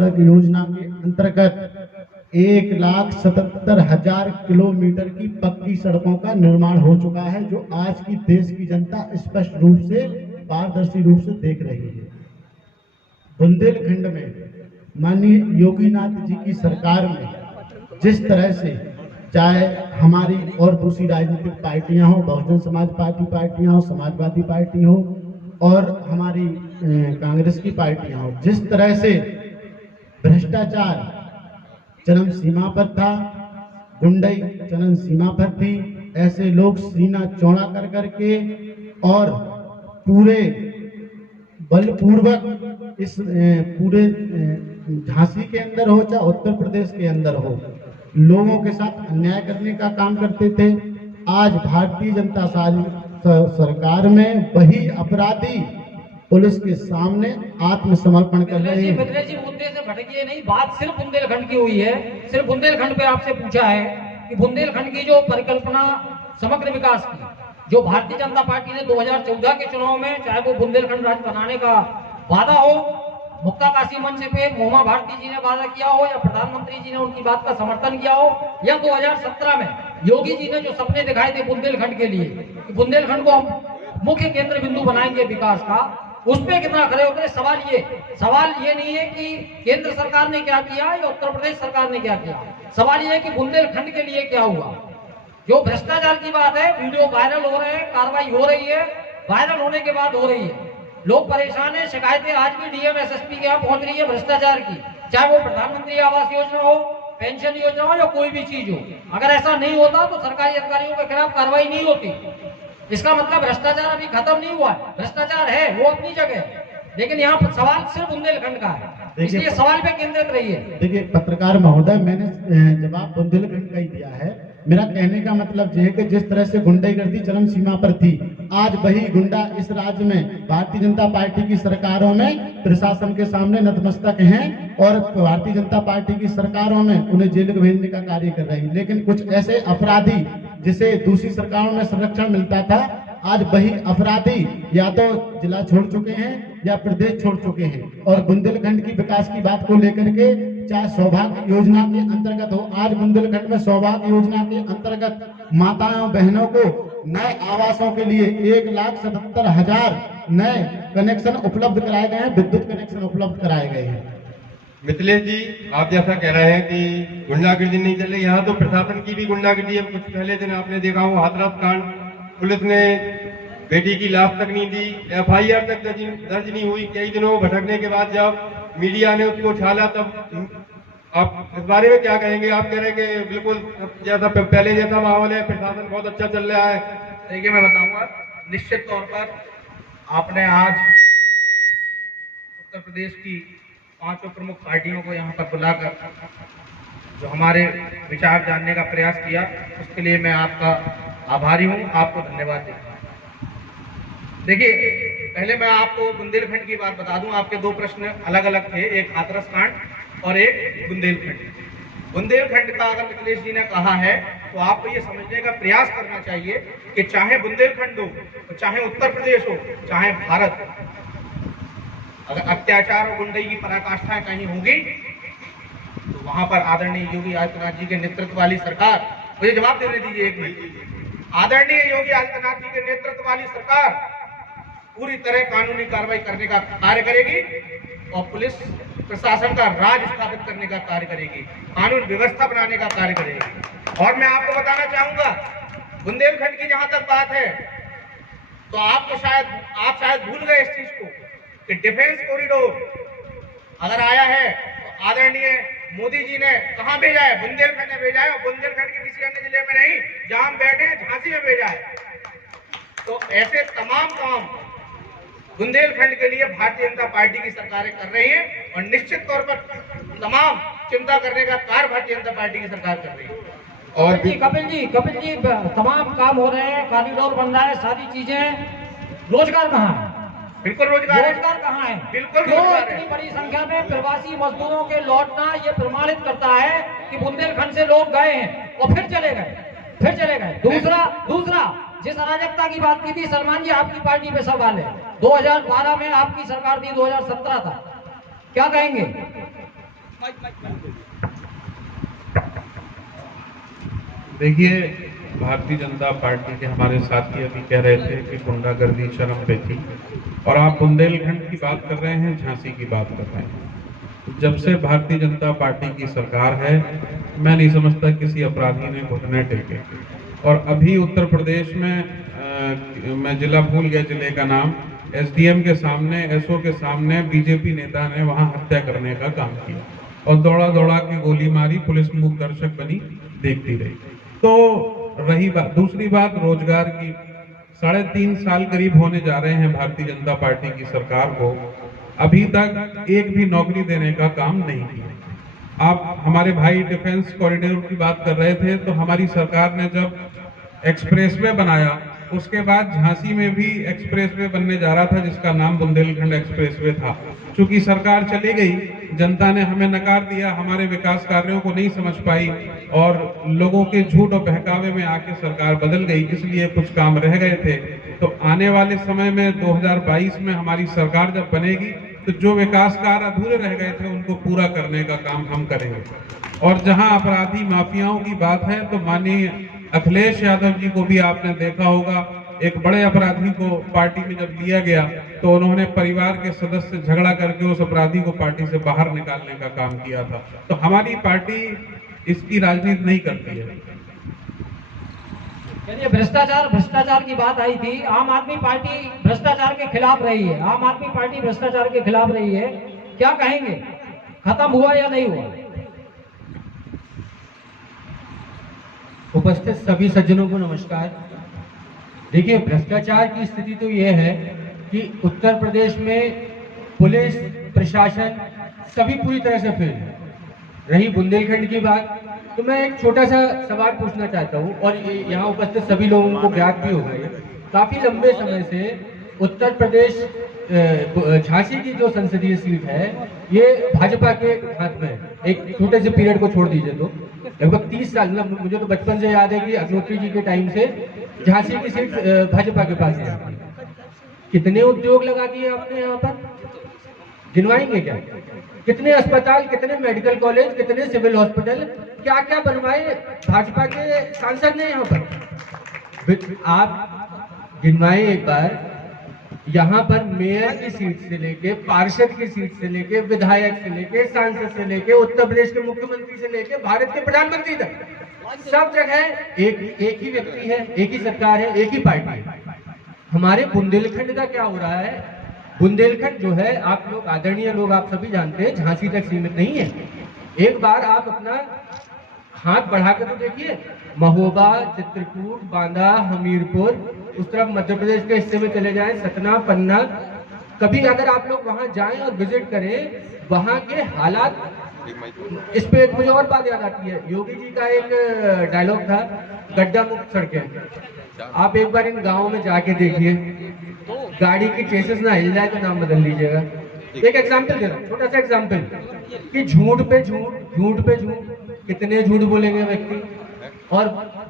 सड़क योजना के अंतर्गत 1,77,000 किलोमीटर की पक्की सड़कों का निर्माण हो चुका है, जो आज की देश की जनता स्पष्ट रूप से पारदर्शी रूप से देख रही है। बुंदेलखंड में माननीय योगीनाथ जी की सरकार में जिस तरह से चाहे हमारी और दूसरी राजनीतिक पार्टियां हो, बहुजन समाज पार्टियां हो, समाजवादी पार्टी हो और हमारी कांग्रेस की पार्टियां हो, जिस तरह से भ्रष्टाचार चरम सीमा पर था, गुंडई चरम सीमा पर थी, ऐसे लोग सीना चौड़ा कर करके और पूरे बलपूर्वक इस पूरे झांसी के अंदर हो चाहे उत्तर प्रदेश के अंदर हो, लोगों के साथ अन्याय करने का काम करते थे। आज भारतीय जनता सरकार में वही अपराधी पुलिस के सामने आत्मसमर्पण कर रहे हैं। मिथिलेश जी मुद्दे से भटकिए नहीं, बात सिर्फ बुंदेलखंड की हुई है। सिर्फ बुंदेलखंड पे आपसे पूछा है कि बुंदेलखंड की जो परिकल्पना समग्र विकास की, जो भारतीय जनता पार्टी ने 2014 के चुनाव में, चाहे वो बुंदेलखंड राज्य बनाने का वादा हो, मुक्ता काशी मंच पे मोमा भारती जी ने वादा किया हो, या प्रधानमंत्री जी ने उनकी बात का समर्थन किया हो, या 2017 में योगी जी ने जो सपने दिखाए थे बुंदेलखंड के लिए कि बुंदेलखंड को हम मुख्य केंद्र बिंदु बनाएंगे विकास का, उस पर कितना खड़े होकर सवाल ये नहीं है कि केंद्र सरकार ने क्या किया या उत्तर प्रदेश सरकार ने क्या किया, सवाल ये है कि बुंदेलखंड के लिए क्या हुआ। जो भ्रष्टाचार की बात है, वीडियो वायरल हो रहे हैं, कार्रवाई हो रही है, वायरल होने के बाद हो रही है, लोग परेशान है, शिकायतें आज भी डीएम एसएसपी के यहाँ पहुंच रही है भ्रष्टाचार की, चाहे वो प्रधानमंत्री आवास योजना हो, पेंशन योजना हो या कोई भी चीज हो। अगर ऐसा नहीं होता तो सरकारी अधिकारियों के खिलाफ कार्रवाई नहीं होती। इसका मतलब भ्रष्टाचार अभी खत्म नहीं हुआ है, भ्रष्टाचार है, वो अपनी जगह है, लेकिन यहाँ पर सवाल सिर्फ बुंदेलखंड का है, इसलिए सवाल पे केंद्रित रहिए। देखिए पत्रकार महोदय, मैंने जवाब बुंदेलखंड का ही दिया है। मेरा कहने का मतलब यह है कि जिस तरह से गुंडागर्दी चरम सीमा पर थी, आज वही गुंडा इस राज्य में भारतीय जनता पार्टी की सरकारों में प्रशासन के सामने नतमस्तक हैं और भारतीय जनता पार्टी की सरकारों में उन्हें जेल भेजने का कार्य कर रही है। लेकिन कुछ ऐसे अपराधी जिसे दूसरी सरकारों में संरक्षण मिलता था, आज वही अपराधी या तो जिला छोड़ चुके हैं या प्रदेश छोड़ चुके हैं। और बुंदेलखंड की विकास की बात को लेकर के, चाहे सौभाग्य योजना के अंतर्गत हो, आज बुंदेलखंड में सौभाग्य योजना के अंतर्गत माताओं बहनों को नए आवासों के लिए 1,77,000 नए कनेक्शन उपलब्ध कराए गए हैं, विद्युत कनेक्शन उपलब्ध कराए गए हैं। मिथिलेश जी, आप जैसा कह रहे हैं कि गुंडागर्दी नहीं चल रही, यहाँ तो प्रशासन की भी गुंडागर्दी है। कुछ पहले दिन आपने देखा हो हाथरस कांड, पुलिस ने बेटी की लाश तक नहीं दी, एफआईआर तक दर्ज नहीं हुई। कई दिनों भटकने के बाद जब मीडिया ने उसको छाला, तब आप इस बारे में क्या कहेंगे? आप कह रहे हैं कि बिल्कुल जैसा पहले जैसा माहौल है, प्रशासन बहुत अच्छा चल रहा है। देखिए मैं बताऊंगा, निश्चित तौर पर आपने आज उत्तर प्रदेश की 5 प्रमुख पार्टियों को यहाँ पर बुलाकर जो हमारे विचार जानने का प्रयास किया, उसके लिए मैं आपका आभारी हूँ, आपको धन्यवाद देता हूँ। देखिए पहले मैं आपको बुंदेलखंड की बात बता दूं। आपके 2 प्रश्न अलग अलग थे, एक हाथरस कांड और एक बुंदेलखंड। बुंदेलखंड का अगर मिथिलेश जी ने कहा है तो आपको ये समझने का प्रयास करना चाहिए कि चाहे बुंदेलखंड हो, चाहे उत्तर प्रदेश हो, चाहे भारत, अगर अत्याचार और गुंडई की पराकाष्ठाएं कहीं होंगी तो वहां पर आदरणीय योगी आदित्यनाथ जी के नेतृत्व वाली सरकार, मुझे जवाब देने दीजिए एक मिनट, आदरणीय योगी आदित्यनाथ जी के नेतृत्व वाली सरकार पूरी तरह कानूनी कार्रवाई करने का कार्य करेगी और पुलिस प्रशासन का राज स्थापित करने का कार्य करेगी, कानून व्यवस्था बनाने का कार्य करेगी। और मैं आपको बताना चाहूंगा, बुंदेलखंड की जहां तक बात है तो आप शायद भूल गए इस चीज को कि डिफेंस कॉरिडोर अगर आया है तो आदरणीय मोदी जी ने कहां भेजा है? बुंदेलखंड में भेजा है, और बुंदेलखंड के किसी अन्य जिले में नहीं, जहां हम बैठे हैं झांसी में भेजा है। तो ऐसे तमाम काम बुंदेलखंड के लिए भारतीय जनता पार्टी की सरकारें कर रही है और निश्चित तौर पर तमाम चिंता करने का कार्य भारतीय जनता पार्टी की सरकार कर रही है। और कपिल जी तमाम काम हो रहे हैं, कॉरिडोर बन रहा है, सारी चीजें, रोजगार कहाँ है? बिल्कुल रोजगार कहाँ है? बिल्कुल क्यों रोजगार है। इतनी बड़ी संख्या में प्रवासी मजदूरों के लौटना ये प्रमाणित करता है कि बुंदेलखंड से लोग गए हैं और फिर चले गए। दूसरा जिस अराजकता की बात की थी सलमान जी, आपकी पार्टी पे सवाल है, 2012 में आपकी सरकार थी, 2017 था, क्या कहेंगे? देखिए, भारतीय जनता पार्टी के हमारे साथी अभी कह रहे थे कि गुंडागर्दी चरम पे थी, और आप बुंदेलखंड की बात कर रहे हैं, झांसी की बात कर रहे हैं। जब से भारतीय जनता पार्टी की सरकार है, मैं नहीं समझता किसी अपराधी ने घुटने टेके। और अभी उत्तर प्रदेश में मैं जिला भूल गया जिले का नाम, एसडीएम के सामने, एसओ के सामने बीजेपी नेता ने वहां हत्या करने का काम किया और दौड़ा दौड़ा के गोली मारी, पुलिस मूक दर्शक बनी देखती रही। तो रही बात, दूसरी बात रोजगार की, 3.5 साल करीब होने जा रहे हैं भारतीय जनता पार्टी की सरकार को, अभी तक एक भी नौकरी देने का काम नहीं किया। आप हमारे भाई डिफेंस कॉरिडोर की बात कर रहे थे, तो हमारी सरकार ने जब एक्सप्रेसवे बनाया, उसके बाद झांसी में भी एक्सप्रेसवे बनने जा रहा था जिसका नाम बुंदेलखंड एक्सप्रेसवे था। चूंकि सरकार चली गई, जनता ने हमें नकार दिया, हमारे विकास कार्यों को नहीं समझ पाई और लोगों के झूठ और बहकावे में आके सरकार बदल गई, इसलिए कुछ काम रह गए थे। तो आने वाले समय में 2022 में हमारी सरकार जब बनेगी, तो जो विकास कार्य अधूरे रह गए थे उनको पूरा करने का काम हम करेंगे। और जहां अपराधी माफियाओं की बात है, तो माननीय अखिलेश यादव जी को भी आपने देखा होगा, एक बड़े अपराधी को पार्टी में जब लिया गया तो उन्होंने परिवार के सदस्य से झगड़ा करके उस अपराधी को पार्टी से बाहर निकालने का काम किया था। तो हमारी पार्टी इसकी राजनीति नहीं करती है। चलिए, भ्रष्टाचार की बात आई थी। आम आदमी पार्टी भ्रष्टाचार के खिलाफ रही है, आम आदमी पार्टी भ्रष्टाचार के खिलाफ रही है, क्या कहेंगे, खत्म हुआ या नहीं हुआ? उपस्थित सभी सज्जनों को नमस्कार। देखिए, भ्रष्टाचार की स्थिति तो यह है कि उत्तर प्रदेश में पुलिस प्रशासन सभी पूरी तरह से फेल है। रही बुंदेलखंड की बात, तो मैं एक छोटा सा सवाल पूछना चाहता हूं, और यहाँ उपस्थित सभी लोगों को ज्ञात भी होगा। काफी लंबे समय से उत्तर प्रदेश झांसी की जो संसदीय सीट है, ये भाजपा के हाथ में है। एक छोटे से पीरियड को छोड़ दीजिए तो लगभग 30 साल, मतलब मुझे तो बचपन से याद है कि अग्निहोत्री जी के टाइम से झांसी की सीट भाजपा के पास है। कितने उद्योग लगा दिए आपने यहाँ पर, गिनवाएंगे क्या? कितने अस्पताल, कितने मेडिकल कॉलेज, कितने सिविल हॉस्पिटल, क्या क्या बनवाए भाजपा के सांसद ने यहाँ पर? आप गिनवाए एक बार। यहाँ पर मेयर की सीट से लेके, पार्षद की सीट से लेके, विधायक से लेके, सांसद से लेके, उत्तर प्रदेश के मुख्यमंत्री से लेके भारत के प्रधानमंत्री तक, सब जगह एक ही व्यक्ति है, एक ही सरकार है, एक ही पार्टी है। हमारे बुंदेलखंड का क्या हो रहा है? बुंदेलखंड जो है, आप लोग आदरणीय लोग, आप सभी जानते हैं, झांसी तक सीमित नहीं है। एक बार आप अपना हाथ बढ़ा कर तो देखिए, महोबा, चित्रकूट, बांदा, हमीरपुर, उस तरफ मध्य प्रदेश के हिस्से में चले जाएं, सतना, पन्ना, कभी अगर आप लोग वहां जाएं और विजिट करें, वहां के हालात, इस पे एक मुझे और बात याद आती है, योगी जी का एक डायलॉग था, गड्ढा मुक्त सड़कें। आप एक बार इन गाँव में जाके देखिए, गाड़ी की चेसिस ना हिल जाए तो नाम बदल लीजिएगा। एक एग्जाम्पल दे रहा हूँ, छोटा सा एग्जाम्पल, कि झूठ पे झूठ, झूठ पे झूठ, कितने झूठ बोलेंगे व्यक्ति। और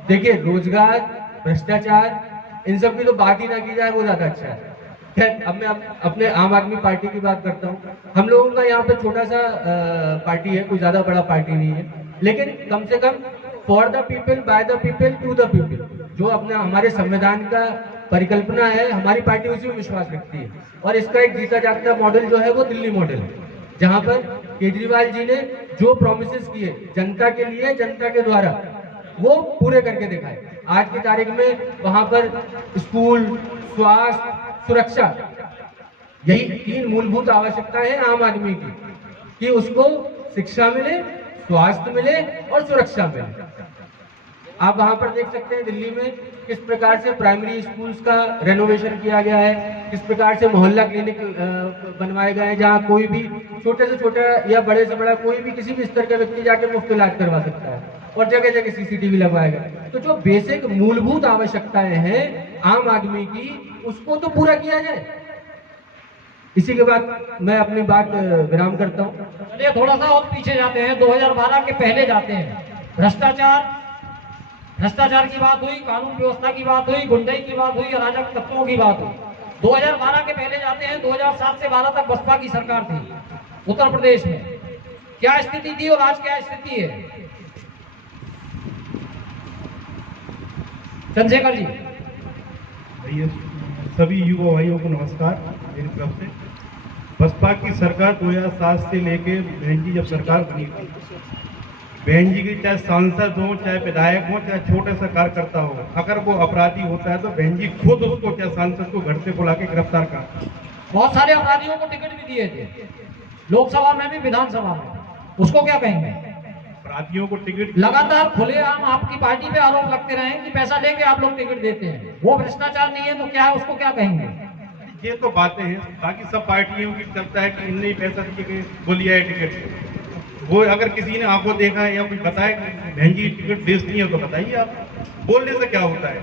देखिए, रोजगार, भ्रष्टाचार, इन सब की तो बात ही ना की जाए, वो ज्यादा अच्छा है। खैर, अब मैं अपने आम आदमी पार्टी की बात करता हूँ। हम लोगों का यहाँ पे छोटा सा पार्टी है, कोई ज्यादा बड़ा पार्टी नहीं है, लेकिन कम से कम for the people, by the people, to the people, जो अपना हमारे संविधान का परिकल्पना है, हमारी पार्टी उसी में विश्वास रखती है। और इसका एक जीता जागता मॉडल जो है वो दिल्ली मॉडल है, जहाँ पर केजरीवाल जी ने जो प्रोमिसेस किए जनता के लिए, जनता के द्वारा, वो पूरे करके दिखाए। आज की तारीख में वहां पर स्कूल, स्वास्थ्य, सुरक्षा, यही 3 मूलभूत आवश्यकताएं हैं आम आदमी की, कि उसको शिक्षा मिले, स्वास्थ्य मिले और सुरक्षा मिले। आप वहां पर देख सकते हैं दिल्ली में किस प्रकार से प्राइमरी स्कूल्स का रेनोवेशन किया गया है, किस प्रकार से मोहल्ला क्लिनिक बनवाए गए हैं, जहां कोई भी छोटे से छोटा या बड़े से बड़ा कोई भी किसी भी स्तर का व्यक्ति जाके मुफ्त इलाज करवा सकता है, और जगह जगह सीसीटीवी लगवाया गया। तो जो बेसिक मूलभूत आवश्यकताएं हैं आम आदमी की, उसको तो पूरा किया जाए। इसी के बाद मैं अपनी बात विराम करता हूँ। चलिए, थोड़ा सा और पीछे जाते हैं, 2012 के पहले जाते हैं। भ्रष्टाचार की बात हुई, कानून व्यवस्था की बात हुई, गुंडाई की बात हुई, अराजक तत्वों की बात हुई। 2012 के पहले जाते हैं, 2007 से 12 तक बसपा की सरकार थी उत्तर प्रदेश में। क्या स्थिति थी और आज क्या स्थिति है? चंद्रशेखर जी। भैया सभी युवा भाइयों को नमस्कार मेरी तरफ से। बसपा की सरकार 2007 से लेके बहन जी जब सरकार बनी थी, बहन जी की चाहे सांसद हो, चाहे विधायक हो, चाहे छोटा सा कार्यकर्ता हो, अगर वो अपराधी होता है तो बहन जी खुद उसको, चाहे सांसद को घर से बुला के गिरफ्तार कर। बहुत सारे अपराधियों को टिकट भी दिए थे, लोकसभा में भी विधानसभा में। उसको क्या कहेंगे? अपराधियों को टिकट लगातार खुलेआम आपकी पार्टी पे आरोप लगते रहे कि पैसा लेके आप लोग टिकट देते हैं, वो भ्रष्टाचार नहीं है तो क्या है, उसको क्या कहेंगे? ये तो बातें हैं, बाकी सब पार्टियों की चलता है कि इनने ही पैसा दिए वो लिया है टिकट। वो अगर किसी ने आपको देखा है या कुछ बताया कि बहन जी टिकट बेचती है तो बताइए, आप बोलने से क्या होता है?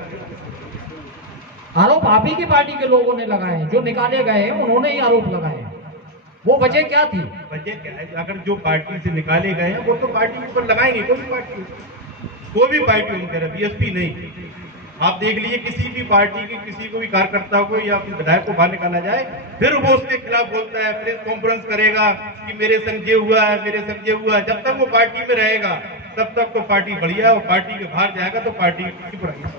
आरोप आप ही की पार्टी के लोगों ने लगाए हैं, जो निकाले गए हैं उन्होंने ही आरोप लगाए हैं। वो वजह क्या थी? वजह क्या है? अगर जो पार्टी से निकाले गए हैं वो तो पार्टी के ऊपर लगाएंगे, कोई भी पार्टी उनके रहे, बीएसपी नहीं। आप देख लीजिए किसी भी पार्टी के किसी को भी कार्यकर्ता को या अपने विधायक को बाहर निकाला जाए, फिर वो उसके खिलाफ बोलता है, प्रेस कॉन्फ्रेंस करेगा कि मेरे संग ये हुआ है, मेरे संग ये हुआ है। जब तक वो पार्टी में रहेगा तब तक तो पार्टी बढ़िया, और पार्टी के बाहर जाएगा तो पार्टी की बुराई।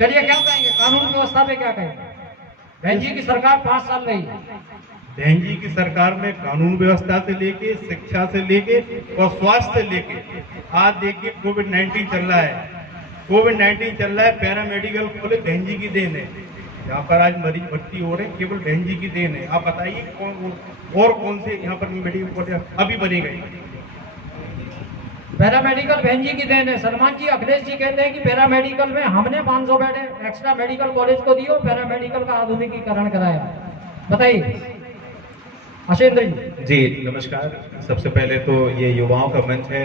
चलिए क्या कहेंगे, कानून व्यवस्था पे क्या कहेंगे? बहन जी की सरकार 5 साल रही है। बहन जी की सरकार में कानून व्यवस्था से लेके, शिक्षा से लेके और स्वास्थ्य से लेके, आज देखिए कोविड-19 चल रहा है, कोविड-19 चल रहा है, पैरामेडिकल कॉलेज बहन जी की देन है। यहाँ पर आज मरीज भर्ती हो रहे हैं, केवल बहन जी की देन है। आप बताइए कौन से यहाँ पर मेडिकल कॉलेज अभी बने गए? पैरामेडिकल बहन जी की देन है। सलमान जी, अखिलेश जी कहते हैं कि पैरामेडिकल में हमने 500 बेड एक्स्ट्रा मेडिकल कॉलेज को दिए और पैरामेडिकल का आधुनिकीकरण कराया। बताइए अशेंद्र जी। जी नमस्कार। सबसे पहले तो ये युवाओं का मंच है,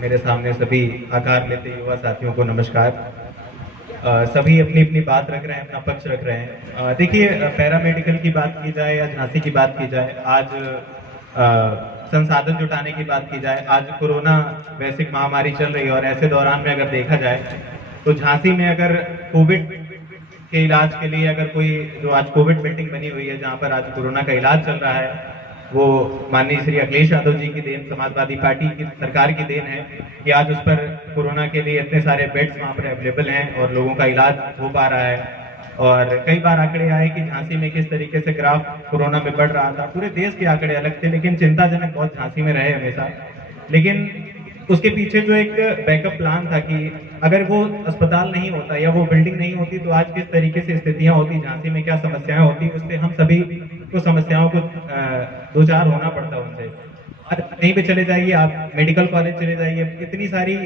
मेरे सामने सभी आकार लेते युवा साथियों को नमस्कार। सभी अपनी अपनी बात रख रहे हैं, अपना पक्ष रख रहे हैं। देखिए, पैरामेडिकल की बात की जाए या झांसी की बात की जाए, आज संसाधन जुटाने की बात की जाए, आज कोरोना वैश्विक महामारी चल रही है और ऐसे दौरान में अगर देखा जाए तो झांसी में अगर कोविड के इलाज के लिए अगर कोई, जो आज कोविड बिल्डिंग बनी हुई है जहां पर आज कोरोना का इलाज चल रहा है, वो माननीय श्री अखिलेश यादव जी की देन, समाजवादी पार्टी की सरकार की देन है कि आज उस पर कोरोना के लिए इतने सारे बेड्स वहाँ पर अवेलेबल हैं और लोगों का इलाज हो पा रहा है। और कई बार आंकड़े आए कि झांसी में किस तरीके से ग्राफ कोरोना में बढ़ रहा था। पूरे देश के आंकड़े अलग थे, लेकिन चिंताजनक बहुत झांसी में रहे हमेशा। लेकिन उसके पीछे जो एक बैकअप प्लान था कि अगर वो अस्पताल नहीं होता या वो बिल्डिंग नहीं होती तो आज किस तरीके से स्थितियां होती, झांसी में क्या समस्याएं होती, उससे हम सभी को समस्याओं को दो चार होना पड़ता उनसे। कहीं पे चले जाइए आप, मेडिकल कॉलेज चले जाइए, इतनी सारी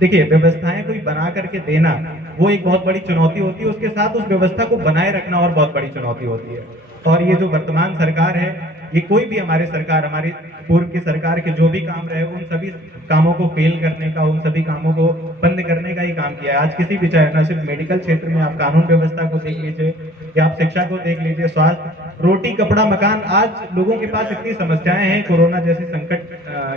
देखिए व्यवस्थाएं कोई बना करके देना वो एक बहुत बड़ी चुनौती होती है, उसके साथ उस व्यवस्था को बनाए रखना और बहुत बड़ी चुनौती होती है। और ये जो वर्तमान सरकार है, ये कोई भी हमारी सरकार, हमारी पूर्व की सरकार के जो भी काम रहे उन सभी कामों को फेल करने का, उन सभी कामों को बंद करने का ही काम किया है। आज किसी भी, चाहे न सिर्फ मेडिकल क्षेत्र में, आप कानून व्यवस्था को देख लीजिए या आप शिक्षा को देख लीजिए, स्वास्थ्य, रोटी कपड़ा मकान, आज लोगों के पास इतनी समस्याएं हैं। कोरोना जैसे संकट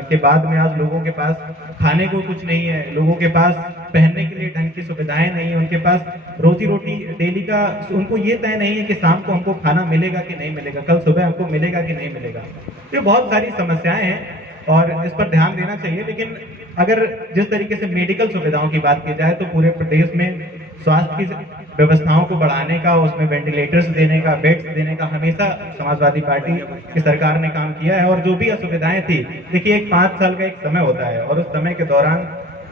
के बाद में आज लोगों के पास खाने को कुछ नहीं है, लोगों के पास पहनने के लिए ढंग की सुविधाएं नहीं है, उनके पास रोजी रोटी डेली का उनको ये तय नहीं है कि शाम को हमको खाना मिलेगा कि नहीं मिलेगा, कल सुबह हमको मिलेगा कि नहीं मिलेगा। तो बहुत सारी समस्याएं हैं और इस पर ध्यान देना चाहिए। लेकिन अगर जिस तरीके से मेडिकल सुविधाओं की बात की जाए तो पूरे प्रदेश में स्वास्थ्य की व्यवस्थाओं को बढ़ाने का, उसमें वेंटिलेटर्स देने का, बेड्स देने का हमेशा समाजवादी पार्टी की सरकार ने काम किया है। और जो भी असुविधाएं थी, देखिए एक 5 साल का एक समय होता है और उस समय के दौरान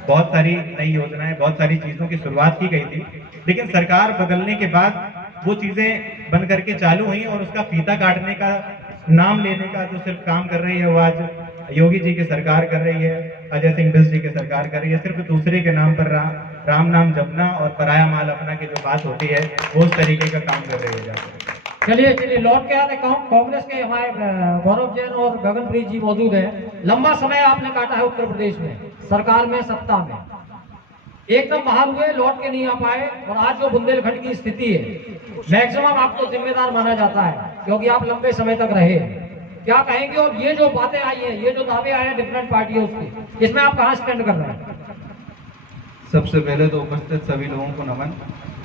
बहुत सारी नई योजनाएं, बहुत सारी चीजों की शुरुआत की गई थी, लेकिन सरकार बदलने के बाद वो चीजें बन करके चालू हुई और उसका फीता काटने का, नाम लेने का जो सिर्फ काम कर रही है वो आज योगी जी की सरकार कर रही है, अजय सिंह बिष्ट जी की सरकार कर रही है। सिर्फ दूसरे के नाम पर राम नाम जपना और पराया माल अपना की जो बात होती है वो उस तरीके का काम कर रही है। चलिए लौट के आते कांग्रेस के हमारे गौरव जैन और गगनप्रीत जी मौजूद हैं। लंबा समय आपने काटा है उत्तर प्रदेश में, सरकार में, सत्ता में, एकदम बाहर हुए, लौट के नहीं आ पाए और आज जो बुंदेलखंड की स्थिति है, मैक्सिमम आपको जिम्मेदार माना जाता है क्योंकि आप लंबे समय तक रहे। क्या कहेंगे? और ये जो बातें आई हैं, ये जो दावे आए हैं डिफरेंट पार्टियों के, इसमें आप कहाँ स्टैंड कर रहे हैं? सबसे पहले तो उपस्थित सभी लोगों को नमन,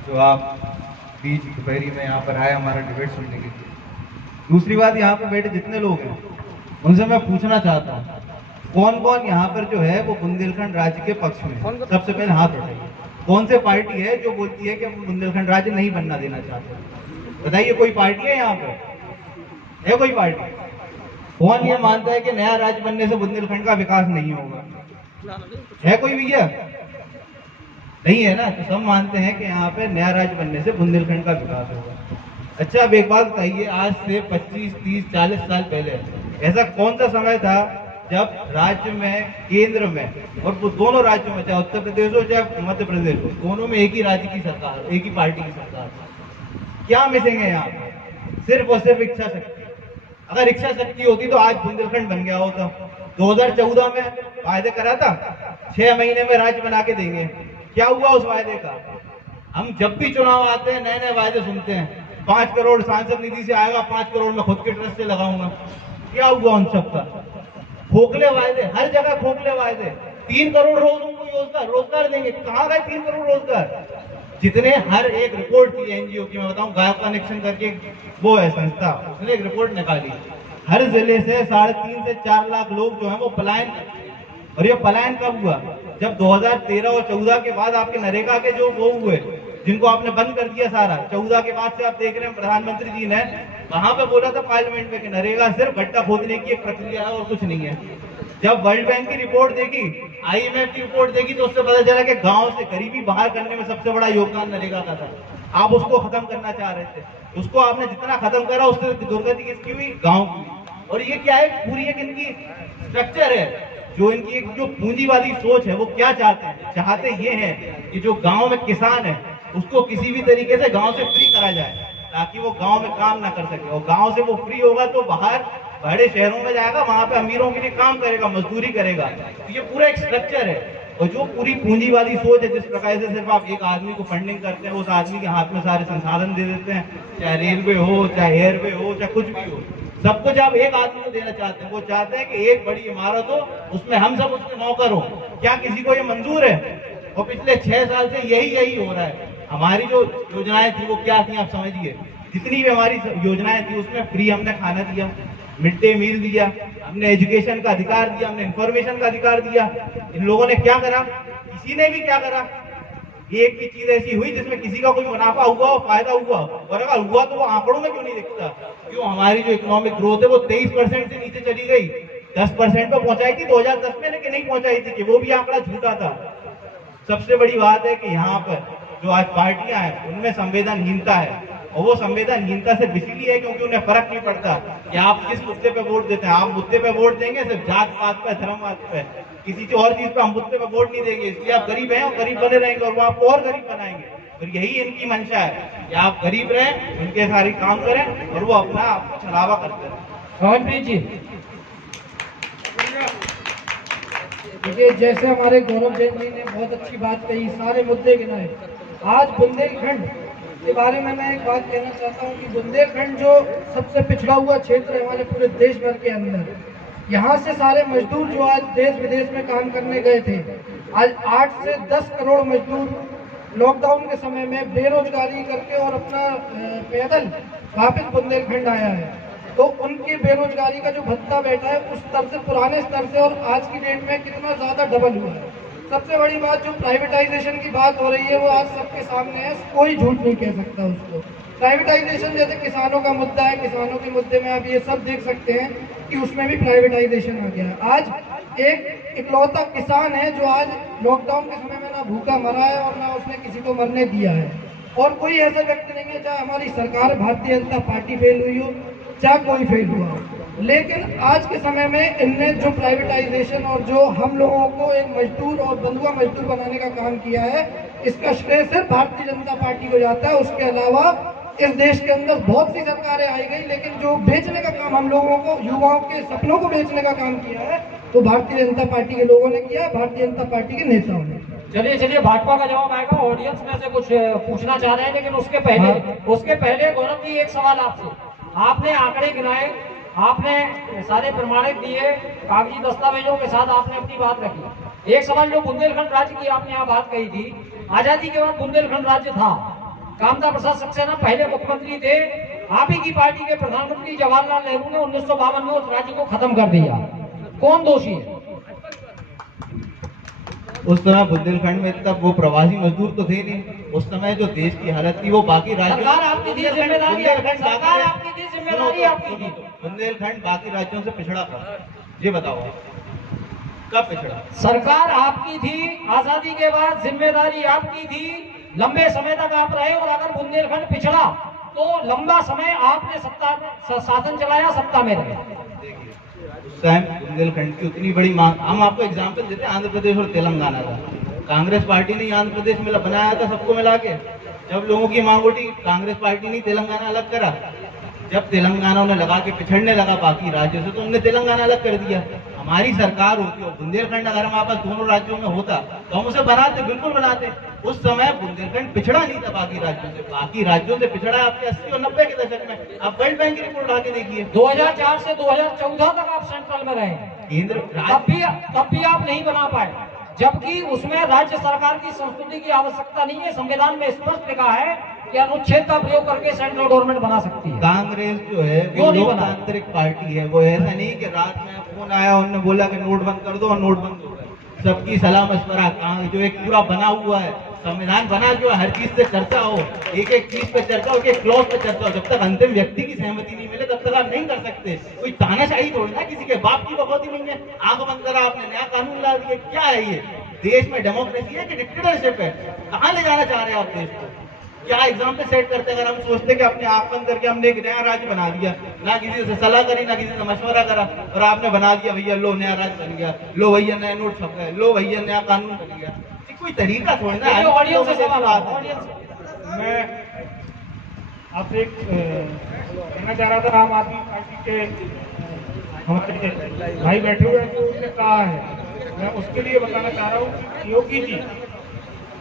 जो आप बीच दोपहरी में यहाँ पर आए हमारा डिबेट सुनने के लिए। दूसरी बात, यहाँ पर बैठे जितने लोग हैं उनसे मैं पूछना चाहता हूँ कौन कौन यहाँ पर जो है वो बुंदेलखंड राज्य के पक्ष में है? सबसे पहले हाथ उठाइए। कौन से पार्टी है जो बोलती है कि हम बुंदेलखंड राज्य नहीं बनना देना चाहते? बताइए, कोई पार्टी है यहाँ पर? है कोई पार्टी? कौन ये मानता है कि नया राज्य बनने से बुंदेलखंड का विकास नहीं होगा? है कोई भैया? नहीं है ना। तो सब मानते हैं कि यहाँ पे नया राज्य बनने से बुंदेलखंड का विकास होगा। अच्छा, अब एक बात बताइए, आज से 25, 30, 40 साल पहले ऐसा कौन सा समय था जब राज्य में, केंद्र में और वो दोनों राज्यों में, चाहे उत्तर प्रदेश हो चाहे मध्य प्रदेश हो, दोनों में एक ही राज्य की सरकार, एक ही पार्टी की सरकार? क्या मिसिंग है यहाँ पे? सिर्फ और सिर्फ इच्छा शक्ति। अगर इच्छा शक्ति होती तो आज बुंदेलखंड बन गया होता। 2014 में वायदे करा था 6 महीने में राज्य बना के देंगे। क्या हुआ उस वायदे का? हम जब भी चुनाव आते हैं नए नए वायदे सुनते हैं। 5 करोड़ सांसद निधि से आएगा, 5 करोड़ में खुद के ट्रस्ट से लगाऊंगा। क्या हुआ उन सब का? खोखले वायदे, हर जगह खोखले वायदे। 3 करोड़ रोजों को रोजगार देंगे। कहाँ गए 3 करोड़ रोजगार? जितने, हर एक रिपोर्ट थी एनजीओ की, मैं बताऊं, गायब कनेक्शन करके वो है संस्था, उसने एक रिपोर्ट निकाली। हर जिले से 3.5 से 4 लाख लोग जो है वो पलायन। और ये पलायन कब हुआ? जब 2013 और 14 के बाद आपके नरेगा के जो वो हुए, जिनको आपने बंद कर दिया सारा। 14 के बाद से आप देख रहे हैं प्रधानमंत्री जी ने वहां पे बोला था पार्लियामेंट में कि नरेगा सिर्फ गड्ढा खोदने की एक प्रक्रिया है और कुछ नहीं है। जब वर्ल्ड बैंक की रिपोर्ट देखी, IMF की रिपोर्ट देखी, तो उससे पता चला कि गांव से गरीबी बाहर करने में सबसे बड़ा योगदान नरेगा का था। आप उसको खत्म करना चाह रहे थे, उसको आपने जितना खत्म करा उससे दुर्गति किसकी हुई? गांव की। और ये क्या है? पूरी एक इनकी स्ट्रक्चर है, जो इनकी एक जो पूंजीवादी सोच है। वो क्या चाहते हैं? चाहते ये है कि जो गांव में किसान है उसको किसी भी तरीके से गांव से फ्री करा जाए, ताकि वो गांव में काम ना कर सके। और गांव से वो फ्री होगा तो बाहर बड़े शहरों में जाएगा, वहां पे अमीरों के लिए काम करेगा, मजदूरी करेगा। तो ये पूरा एक स्ट्रक्चर है। और जो पूरी पूंजीवादी सोच है, जिस प्रकार से सिर्फ आप एक आदमी को फंडिंग करते हैं, उस आदमी के हाथ में सारे संसाधन दे देते हैं, चाहे रेलवे हो, चाहे एयरवे हो, चाहे कुछ भी हो, सब कुछ आप एक आदमी को देना चाहते हैं। वो चाहते हैं कि एक बड़ी इमारत हो, उसमें हम सब उसके नौकर हो। क्या किसी को ये मंजूर है? और पिछले 6 साल से यही हो रहा है। हमारी जो योजनाएं थी वो क्या थी आप समझिए। जितनी भी हमारी योजनाएं थी उसमें फ्री हमने खाना दिया, मिड डे मील दिया, हमने एजुकेशन का अधिकार दिया, हमने इंफॉर्मेशन का अधिकार दिया। इन लोगों ने क्या करा? किसी ने भी क्या करा? एक भी चीज ऐसी हुई जिसमें किसी का कोई मुनाफा हुआ और फायदा हुआ? और अगर हुआ तो वो आंकड़ों में क्यों नहीं दिखता? क्यों हमारी जो इकोनॉमिक ग्रोथ है वो 23% से नीचे चली गई। 10% पे पहुंचाई थी 2010 में, लेकिन नहीं पहुंचाई थी, कि वो भी आंकड़ा झूठा था। सबसे बड़ी बात है कि यहाँ पर जो आज पार्टियां हैं उनमें संवेदनहीनता है। और वो संवेदनहीनता सिर्फ इसीलिए है क्योंकि उन्हें फर्क नहीं पड़ता कि आप किस मुद्दे पे वोट देते हैं। आप मुद्दे पे वोट देंगे सिर्फ जात पात पे, धर्मवाद पे, किसी और चीज पे हम मुद्दे पे वोट नहीं देंगे। इसलिए आप गरीब हैं और गरीब बने रहेंगे, और वो आपको और गरीब बनाएंगे। और यही इनकी मंशा है कि आप गरीब रहें, उनके सारे काम करें और वो अपना आपको छलावा करते रहें। हरप्रीत जी, देखिए, जैसे हमारे गौरव जैन जी ने बहुत अच्छी बात कही, सारे मुद्दे गिनाए। आज बुंदेलखंड के बारे में मैं एक बात कहना चाहता हूँ कि बुंदेलखंड जो सबसे पिछड़ा हुआ क्षेत्र है हमारे पूरे देश भर के अंदर, यहाँ से सारे मजदूर जो आज देश विदेश में काम करने गए थे, आज 8 से 10 करोड़ मजदूर लॉकडाउन के समय में बेरोजगारी करके और अपना पैदल वापस बुंदेलखंड आया है। तो उनकी बेरोजगारी का जो भत्ता बैठा है उस स्तर से, पुराने स्तर से और आज की डेट में कितना ज़्यादा डबल हुआ है। सबसे बड़ी बात जो प्राइवेटाइजेशन की बात हो रही है वो आज सबके सामने है, कोई झूठ नहीं कह सकता उसको। प्राइवेटाइजेशन जैसे किसानों का मुद्दा है, किसानों के मुद्दे में आप ये सब देख सकते हैं कि उसमें भी प्राइवेटाइजेशन आ गया है। आज एक इकलौता किसान है जो आज लॉकडाउन के समय में ना भूखा मरा है और ना उसने किसी को मरने दिया है। और कोई ऐसा व्यक्ति नहीं है, चाहे हमारी सरकार भारतीय जनता पार्टी फेल हुई हो, चाहे कोई फेल हुआ हो, लेकिन आज के समय में इनने जो प्राइवेटाइजेशन और जो हम लोगों को एक मजदूर और बंधुआ मजदूर बनाने का काम किया है, इसका श्रेय सिर्फ भारतीय जनता पार्टी को जाता है। उसके अलावा इस देश के अंदर बहुत सी सरकारें आई गई, लेकिन जो बेचने का काम हम लोगों को, युवाओं के सपनों को बेचने का काम किया है, तो भारतीय जनता पार्टी के लोगों ने किया है, भारतीय जनता पार्टी के नेताओं ने। चलिए भाजपा का जवाब आएगा। ऑडियंस में से कुछ पूछना चाह रहे हैं, लेकिन उसके पहले गौरव जी एक सवाल आपसे। आपने आंकड़े गिनाए, आपने सारे प्रमाणित दिए, कागजी दस्तावेजों के साथ आपने अपनी बात रखी। एक सवाल जो बुंदेलखंड राज्य की आपने यहाँ बात कही थी, आजादी के बाद बुंदेलखंड राज्य था, कामदा प्रसाद सक्सेना पहले मुख्यमंत्री थे, आप ही की पार्टी के प्रधानमंत्री जवाहरलाल नेहरू ने 1952 में उस राज्य को खत्म कर दिया। कौन दोषी है? उस समय बुंदेलखंड में तब वो प्रवासी मजदूर तो थे नहीं, उस समय जो देश की हालत थी वो बाकी राज्यों सरकार आपकी थी, जिम्मेदारी सरकार आपकी थी, जिम्मेदारी आपकी थी। बुंदेलखंड बाकी राज्यों से पिछड़ा था, ये बताओ आप, कब पिछड़ा? सरकार आपकी थी, आजादी के बाद जिम्मेदारी आपकी थी, लंबे समय तक आप रहे, और अगर बुंदेलखंड पिछड़ा तो लंबा समय आपने शासन चलाया, सत्ता में रहे। उस टाइम बुंदेलखंड की उतनी बड़ी मांग, हम आपको एग्जाम्पल देते हैं आंध्र प्रदेश और तेलंगाना का। कांग्रेस पार्टी ने आंध्र प्रदेश में बनाया था सबको मिला के, जब लोगों की मांग उठी कांग्रेस पार्टी ने तेलंगाना अलग करा। जब तेलंगाना उन्हें लगा के पिछड़ने लगा बाकी राज्यों से तो उन्होंने तेलंगाना अलग कर दिया। हमारी सरकार होती और बुंदेलखंड अगर हमारे पास दोनों राज्यों में होता तो हम उसे बनाते, बिल्कुल बनाते। उस समय बुंदेलखंड पिछड़ा नहीं था बाकी राज्यों से, बाकी राज्यों से पिछड़ा है आपके 80 और 90 के दशक में। आप वर्ल्ड बैंक की रिपोर्ट उठा के देखिए, 2004 से 2014 तक आप सेंट्रल में रहे, केंद्र तब भी आप नहीं बना पाए, जबकि उसमें राज्य सरकार की संस्कृति की आवश्यकता नहीं है। संविधान में स्पष्ट लिखा है कि अनुच्छेद का प्रयोग करके सेंट्रल गवर्नमेंट बना सकती है। कांग्रेस जो है वो लोकतांत्रिक पार्टी है, वो ऐसा नहीं कि रात में फोन आया उन्होंने बोला कि नोट बंद कर दो और नोट बंद हो गए। सबकी सलाह मशवरा जो एक पूरा बना हुआ है संविधान बना, जो हर चीज से चर्चा हो, एक एक चीज पे चर्चा हो, एक एक क्लॉज पे चर्चा हो। जब तक अंतिम व्यक्ति की सहमति नहीं मिले तब तक आप नहीं कर सकते। कोई तानाशाही थोड़ी ना, किसी के बाप की बकौती नहीं है। आंख बंद करा आपने, नया कानून ला दिया, क्या है ये? देश में डेमोक्रेसी है कि डिक्टेटरशिप है? कहाँ ले जाना चाह रहे हैं आप देश को? क्या एग्जाम्पल सेट करते हैं? अगर हम सोचते कि अपने आंख बंद करके हमने एक नया राज्य बना दिया, ना किसी से सलाह करी ना किसी से मशवरा करा, और आपने बना दिया भैया लो नया राज्य बन गया, लो भैया नया नोट छप गए, लो भैया नया कानून बन गया। कोई तरीका थोड़ी ना। ऑडियंस से सवाल मैं आपसे एक कहना चाह रहा था, आम आदमी पार्टी के हमारे भाई बैठे हुए हैं जो उसने कहा है, मैं उसके लिए बताना चाह रहा हूँ कि योगी जी,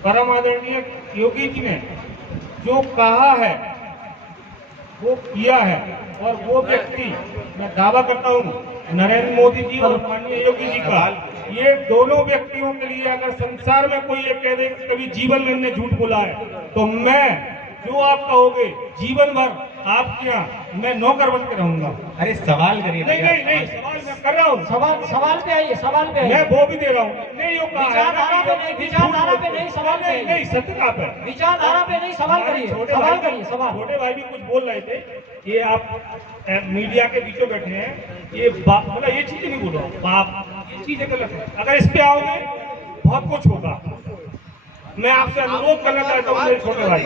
परम आदरणीय योगी जी ने जो कहा है वो किया है, और वो व्यक्ति मैं दावा करता हूँ नरेंद्र मोदी जी और माननीय योगी जी का, ये दोनों व्यक्तियों के लिए अगर संसार में कोई ये कह दे कि कभी जीवन में हमने झूठ बोला है, तो मैं जो आप कहोगे जीवन भर आपके यहाँ मैं नौकर बन के रहूंगा। अरे सवाल करिए। नहीं सवाल मैं कर रहा हूँ। सवाल पे आइए, सवाल पे आइए। मैं वो भी दे रहा हूँ। नहीं यो कहा विचारधारा पे नहीं सवाल करिए। नहीं सत्य कहा पे विचारधारा पे नहीं सवाल करिए, सवाल करिए। छोटे भाई भी कुछ बोल रहे थे, ये आप मीडिया के बीचों बैठे हैं, ये मतलब ये चीजें नहीं बोलो बाप, ये चीजें गलत है। अगर इस पे आओगे बहुत कुछ होगा। मैं आपसे अनुरोध करना चाहता हूँ मेरे छोटे भाई,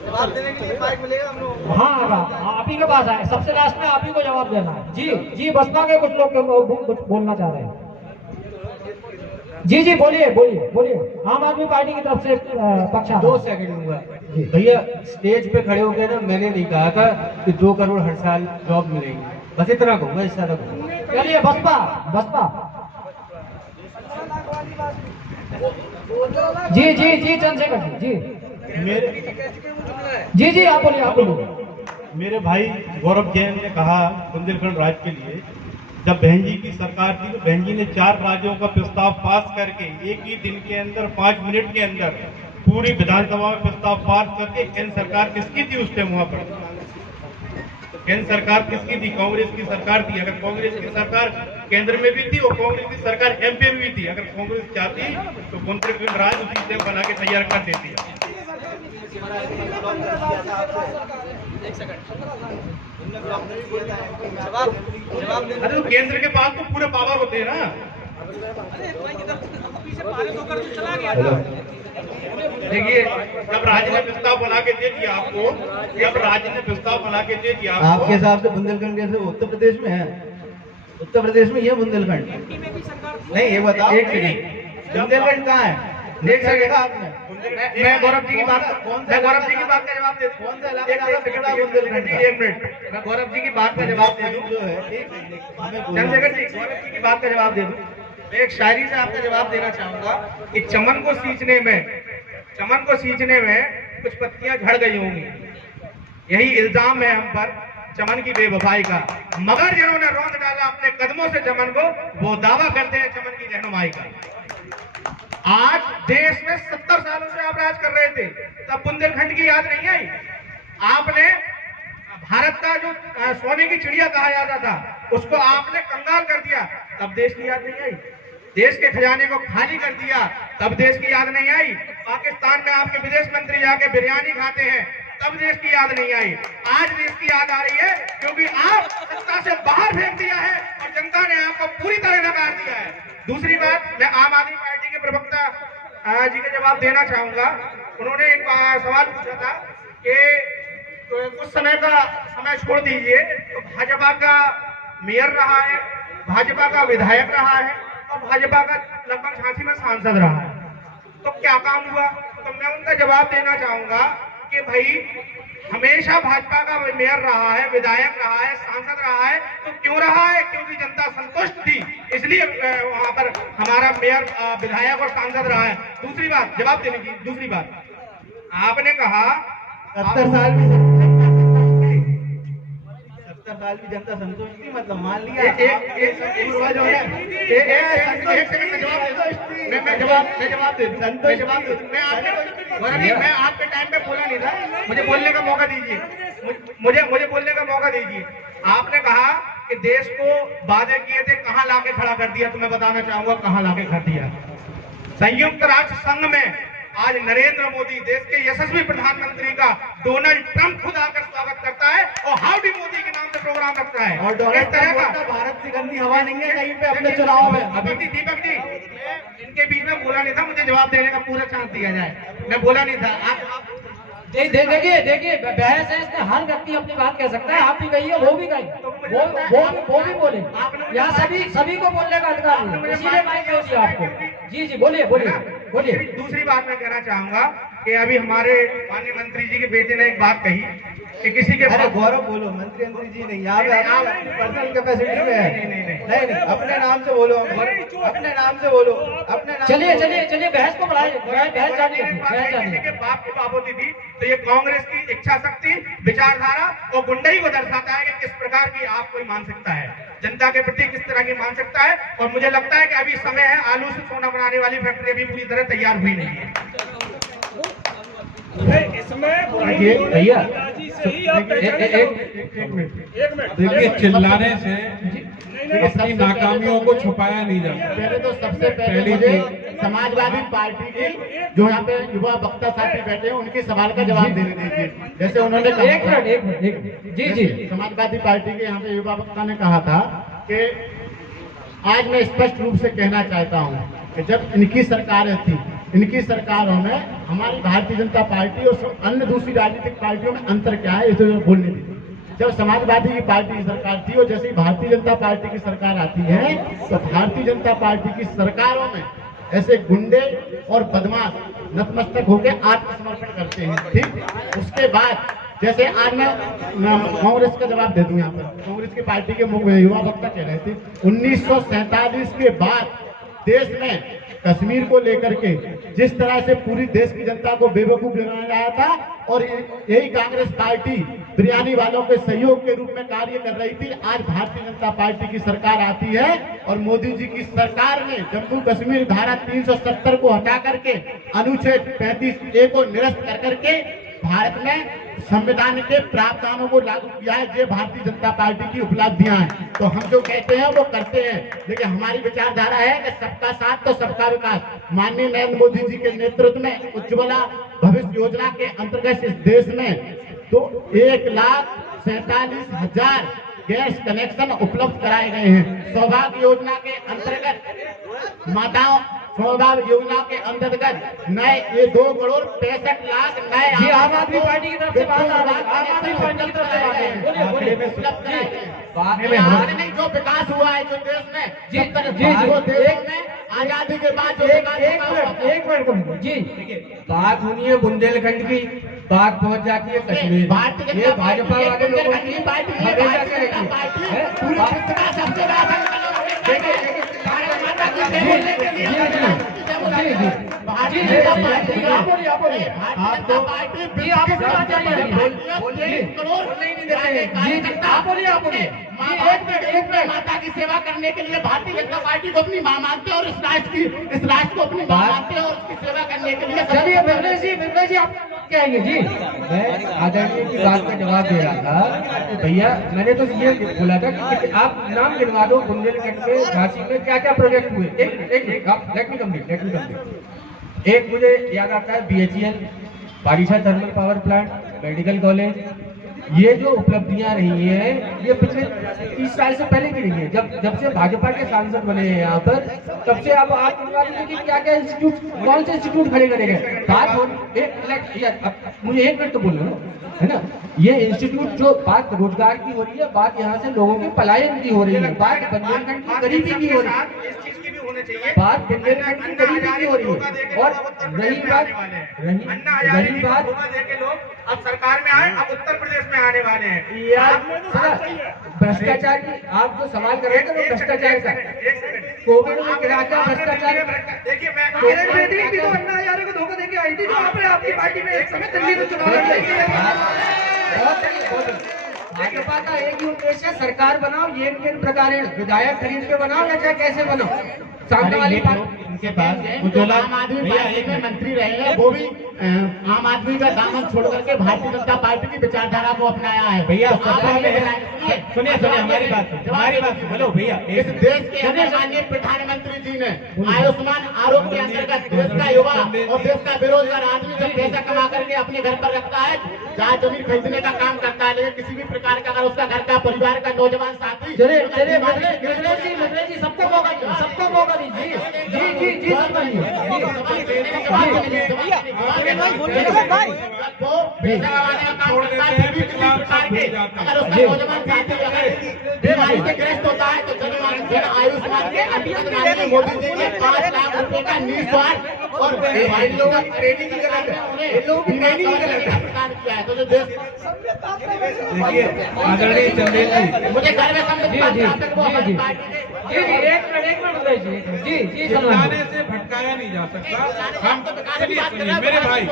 जवाब देने के लिए माइक मिलेगा हम लोग। हाँ आप ही के पास आए, सबसे लास्ट में आप ही को जवाब देना है। जी बसपा के कुछ लोग कुछ बोलना चाह रहे हैं। जी बोलिए। आम आदमी पार्टी की तरफ से पक्ष। 2 सेकंड हुआ भैया, स्टेज पे खड़े होकर ना मैंने नहीं कहा था कि 2 करोड़ हर साल जॉब मिलेंगी, बस इतना कहूँगा, इस सारा चलिए बसपा। जी चंद्रशेखर जी आप बोलिए। मेरे भाई गौरव जैन ने कहा बुंदेलखंड राज्य के लिए, जब बहन जी की सरकार थी तो बहन जी ने 4 राज्यों का प्रस्ताव पास करके एक ही दिन के अंदर 5 मिनट के अंदर पूरी विधानसभा में प्रस्ताव पास करके, केंद्र सरकार किसकी थी उस टाइम वहां पर? केंद्र सरकार किसकी थी? कांग्रेस की सरकार थी। अगर कांग्रेस की सरकार केंद्र में भी थी और कांग्रेस की सरकार एमपी में भी थी, अगर कांग्रेस चाहती तो बुंदेलखंड राज्य उसी से बना के तैयार कर देती। अरे तो केंद्र के पास तो पूरे पावर होते हैं ना। देखिए, जब राज्य ने प्रस्ताव बना के दे दिया आपको, आपके हिसाब से बुंदेलखंड कैसे उत्तर प्रदेश में है? उत्तर प्रदेश में ये बुंदेलखंड नहीं, ये बताओ एक सेकंड, बुंदेलखंड कहाँ है? देख सकेगा आपने? मैं गौरव जी की बात का जवाब दे दूं। कौन सा इलाका बुंदेलखंड? एक मिनट, मैं गौरव जी की बात का जवाब दे दूं। जो है चंद्रशेखर जी, गौरव जी की बात का जवाब दे दूं। मैं एक शायरी से आपका जवाब देना चाहूंगा कि चमन को सींचने में कुछ पत्तियां झड़ गई होंगी, यही इल्जाम है हम पर चमन की बेवफाई का, मगर जिन्होंने रौंद डाला अपने कदमों से चमन को, वो दावा करते हैं चमन की रहनुमाई का। आज देश में 70 सालों से आप राज कर रहे थे, तब बुंदेलखंड की याद नहीं आई? आपने भारत का जो सोने की चिड़िया कहा जाता था उसको आपने कंगाल कर दिया, तब देश की याद नहीं आई? देश के खजाने को खाली कर दिया, तब देश की याद नहीं आई। पाकिस्तान में आपके विदेश मंत्री जाके बिरयानी खाते हैं, तब देश की याद नहीं आई। आज देश की याद आ रही है क्योंकि आप सत्ता से बाहर फेंक दिया है और जनता ने आपको पूरी तरह नकार दिया है। दूसरी बात, मैं आम आदमी पार्टी के प्रवक्ता जी का जवाब देना चाहूंगा। उन्होंने एक सवाल पूछा था कि तो कुछ समय का समय छोड़ दीजिए, तो भाजपा का मेयर रहा है, भाजपा का विधायक रहा है और भाजपा का लगभग झांसी में सांसद रहा है, तो क्या काम हुआ? तो मैं उनका जवाब देना चाहूंगा कि भाई हमेशा भाजपा का मेयर रहा है, विधायक रहा है, सांसद रहा है, तो क्यों रहा है? क्योंकि जनता संतुष्ट थी, इसलिए वहां पर हमारा मेयर, विधायक और सांसद रहा है। दूसरी बात, जवाब देने की दूसरी बात, आपने कहा 70 साल भी जनता संतुष्ट थी, मतलब मान लिया मैं आपके टाइम पे बोला नहीं था, मुझे बोलने का मौका दीजिए, मुझे बोलने का मौका दीजिए। आपने कहा कि देश को वादे किए थे, कहाँ लाके खड़ा कर दिया, तो मैं बताना चाहूंगा कहाँ लाके खड़ा दिया। संयुक्त राष्ट्र संघ में आज नरेंद्र मोदी, देश के यशस्वी प्रधानमंत्री का डोनाल्ड ट्रंप खुद आकर स्वागत करता है और हाउडी मोदी के नाम से प्रोग्राम रखता है। और डोनाल्ड ट्रंप का भारत की गंदी हवा नहीं है कहीं पे अपने चुनाव में। दीपक जी, इनके बीच में बोला नहीं था, मुझे जवाब देने का पूरा चांस दिया जाए, मैं बोला नहीं था। आप देखिए बहस है, इसमें हर व्यक्ति अपनी बात कह सकता है। आप भी कहिए, वो भी कहिए, वो भी बोले। यहाँ सभी को बोलने का अधिकार है, इसीलिए माइक दे दिया आपको। जी बोलिए। दूसरी बात मैं कहना चाहूंगा कि अभी हमारे माननीय मंत्री जी के बेटे ने एक बात कही कि किसी के अरे गौरव बोलो, मंत्री जी नहीं, यहाँ पे पर्सनल कैपेसिटी में है। नहीं, अपने नाम से बोलो, अपने नाम से बोलो, अपने नाम। चलिए बहस को बढ़ाइए, बहस जानिए। किसी के बाप की बापोती थी, तो ये कांग्रेस की इच्छा शक्ति, विचारधारा और गुंडई को दर्शाता है कि किस प्रकार की आप कोई मानसिकता है, जनता के प्रति किस तरह की मानसिकता है। और मुझे लगता है कि अभी समय है, आलू से सोना बनाने वाली फैक्ट्री अभी पूरी तरह तैयार हुई नहीं है। भैया देखिए, चिल्लाने से अपनी नाकामियों को छुपाया नहीं जाता। पहले तो सबसे पहले मुझे समाजवादी पार्टी के जो यहाँ पे युवा वक्ता साथी बैठे हैं उनके सवाल का जवाब देने दीजिए। जैसे उन्होंने कहा, एक मिनट जी समाजवादी पार्टी के यहाँ पे युवा वक्ता ने कहा था कि आज मैं स्पष्ट रूप से कहना चाहता हूँ कि जब इनकी सरकारें थी, इनकी सरकारों में हमारी भारतीय जनता पार्टी और अन्य दूसरी राजनीतिक पार्टियों में अंतर क्या है, इसे बोलने दीजिए। जब समाजवादी की पार्टी की सरकार थी और जैसे ही भारतीय जनता पार्टी की सरकार आती है, तो भारतीय जनता पार्टी की सरकारों में ऐसे गुंडे और बदमाश नतमस्तक होकर आत्मसमर्पण करते हैं। ठीक, उसके बाद जैसे आज मैं कांग्रेस का जवाब दे दूं, यहाँ पर कांग्रेस की पार्टी के युवा वक्ता कह रहे थे 1947 के बाद देश में कश्मीर को लेकर के जिस तरह से पूरी देश की जनता को बेवकूफ बनाया गया था, और यही कांग्रेस पार्टी बिरयानी वालों के सहयोग के रूप में कार्य कर रही थी। आज भारतीय जनता पार्टी की सरकार आती है और मोदी जी की सरकार ने जम्मू कश्मीर धारा 370 को हटा करके अनुच्छेद 35A को निरस्त कर करके भारत में संविधान के प्रावधानों को लागू किया है। ये भारतीय जनता पार्टी की उपलब्धियां हैं। तो हम जो कहते हैं वो करते हैं, लेकिन हमारी विचारधारा है कि सबका साथ तो सबका विकास। माननीय नरेंद्र मोदी जी के नेतृत्व में उज्ज्वला भविष्य योजना के अंतर्गत इस देश में तो 1,47,000 गैस कनेक्शन उपलब्ध कराए गए हैं। सौभाग्य योजना के अंतर्गत माताओं सौभाग्य योजना के अंतर्गत नए ये 2,65,00,000 नए आम आदमी पार्टी की तरफ से बात आ रही है। आम आदमी पार्टी की तरफ से बात है, बोलिए नहीं, जो विकास हुआ है जो देश में वो देश में आजादी के बाद एक मिनट जी, बात होनी है बुंदेलखंड की, बात पहुंच जाती है कश्मीर। ये भाजपा वाले लोगों की पार्टी माता की सेवा करने के लिए भारतीय जनता पार्टी को अपनी मां मानते हैं और इस राष्ट्र को अपनी मां मानते हैं और उसकी सेवा करने के लिए। चलिए बिरला जी आप क्या आएंगे जी? मैं आदरणीय की बात का जवाब दे रहा था। भैया मैंने तो ये बोला था कि आप नाम गिनवा दो बुंदेलखंड में, झांसी में क्या क्या प्रोजेक्ट हुए। एक लेट मी कंप्लीट। एक मुझे याद आता है BHEL, Barisha thermal power plant, medical college, ये जो उपलब्धियां रही हैं ये पिछले 30 साल से पहले की रही है। जब से भाजपा के सांसद बने हैं यहाँ पर, तब से अब आप क्या क्या इंस्टीट्यूट, कौन से इंस्टीट्यूट खड़े करे गए। बात हो मुझे 1 मिनट तो बोलना है ना। ये इंस्टीट्यूट जो बात रोजगार की हो रही है, बात यहाँ से लोगों की पलायन की हो रही है, बात बुंदेलखंड की गरीबी की हो रही है, बात बुंदेलखंड की गरीबी की हो रही है। और रही बात अब सरकार में आए, अब उत्तर प्रदेश में आने वाले हैं यार भ्रष्टाचार की। आप जो सवाल कर रहे थे वो भ्रष्टाचार का, कोविड में गिरा था भ्रष्टाचार। देखिए मैं भी तो अन्ना हजारे को धोखा देके आई थी, जो आपकी पार्टी में एक समय दिल्ली में चुनाव भाजपा का एक ही उद्देश्य है, सरकार बनाओ, ये प्रकार विधायक खरीद के बनाओ या चाहे कैसे बनाओ। सामने वाली इनके पास जो आम आदमी पार्टी में मंत्री रहे हैं वो भी आम आदमी का दामन छोड़ करके भारतीय जनता पार्टी की विचारधारा को अपनाया है। भैया सुनिए हमारी बात हेलो भैया, इस देश के माननीय प्रधानमंत्री जी ने आयुष्मान आरोग्य के अंतर्गत देश का युवा और देश का बेरोजगार आदमी जब पैसा कमा करके अपने घर पर रखता है, जहाँ जमीन खरीदने का काम करता है, लेकिन किसी भी प्रकार का अगर उसका घर का परिवार का नौजवान साथी सबको मौका दीजिए। जी बीमारी से ग्रस्त होता है तो जन आयुष्मान के अंतर्गत मोदी जी ने 5 लाख रुपए का निःस्वार्थ और लोगों की ट्रेनिंग की गलत है, लोगों की ट्रेनिंग की गलत है प्रदान किया है। तो जो देश देखिए आदरणीय चंदेल जी, मुझे घर में जी समझाने से भटकाया नहीं जा सकता। हम सुनिए मेरे भाई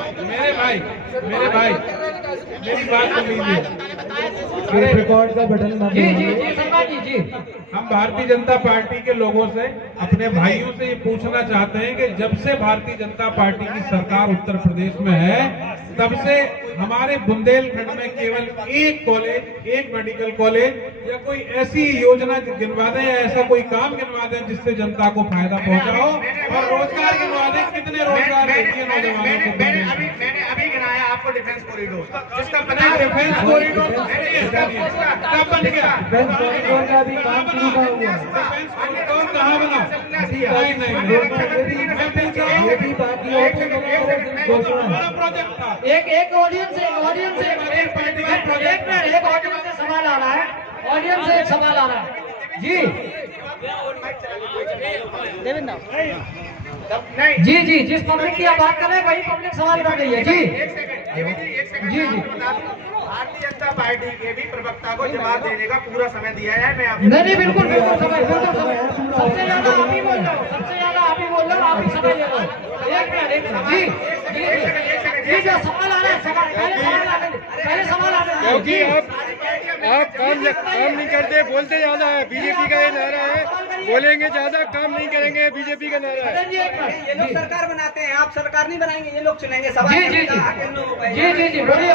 मेरी बात सुन लीजिए। रिकॉर्ड का बटन जी हम भारतीय जनता पार्टी के लोगों से, अपने भाइयों से ये पूछना चाहते हैं कि जब से भारतीय जनता पार्टी की सरकार उत्तर प्रदेश में है, तब से हमारे बुंदेलखंड में केवल एक कॉलेज, एक मेडिकल कॉलेज या कोई ऐसी योजना गिनवा दें या ऐसा कोई काम गिनवा दें जिससे जनता को फायदा पहुंचा हो, और रोजगार गिनवा दें। कितने रोजगार देती है नौजवानों को? मैंने अभी गिनाया आपको डिफेंस कॉरिडोर, जिसका पता डिफेंस कॉरिडोर कब बन गया? डिफेंस कॉरिडोर का भी काम शुरू हुआ। डिफेंस कॉरिडोर कहाँ बना? नहीं मैं पूछ रहा हूँ, बड़ा प्रोजेक्ट था। एक ऑडियंस से सवाल आ रहा है, ऑडियंस से एक सवाल आ रहा है। जी जिस पब्लिक की आप बात कर रहे हैं वही पब्लिक सवाल कर रही है। जी भारतीय जनता पार्टी के भी प्रवक्ता को जवाब देने का पूरा समय दिया है। मैं आपको नहीं बिल्कुल समय सबसे ज्यादा आप ही बोल रहे हो, आप ही समय ले रहे हो। एक मिनट जी जो सवाल आ रहा है, पहले सवाल आ रहा है क्योंकि आप काम नहीं करते, बोलते ज्यादा है। बीजेपी का ये नारा है, बोलेंगे ज्यादा, काम नहीं करेंगे, बीजेपी का नारा है। ये लोग सरकार बनाते हैं, आप सरकार नहीं बनाएंगे, ये लोग चुनेंगे। जी बोलिए।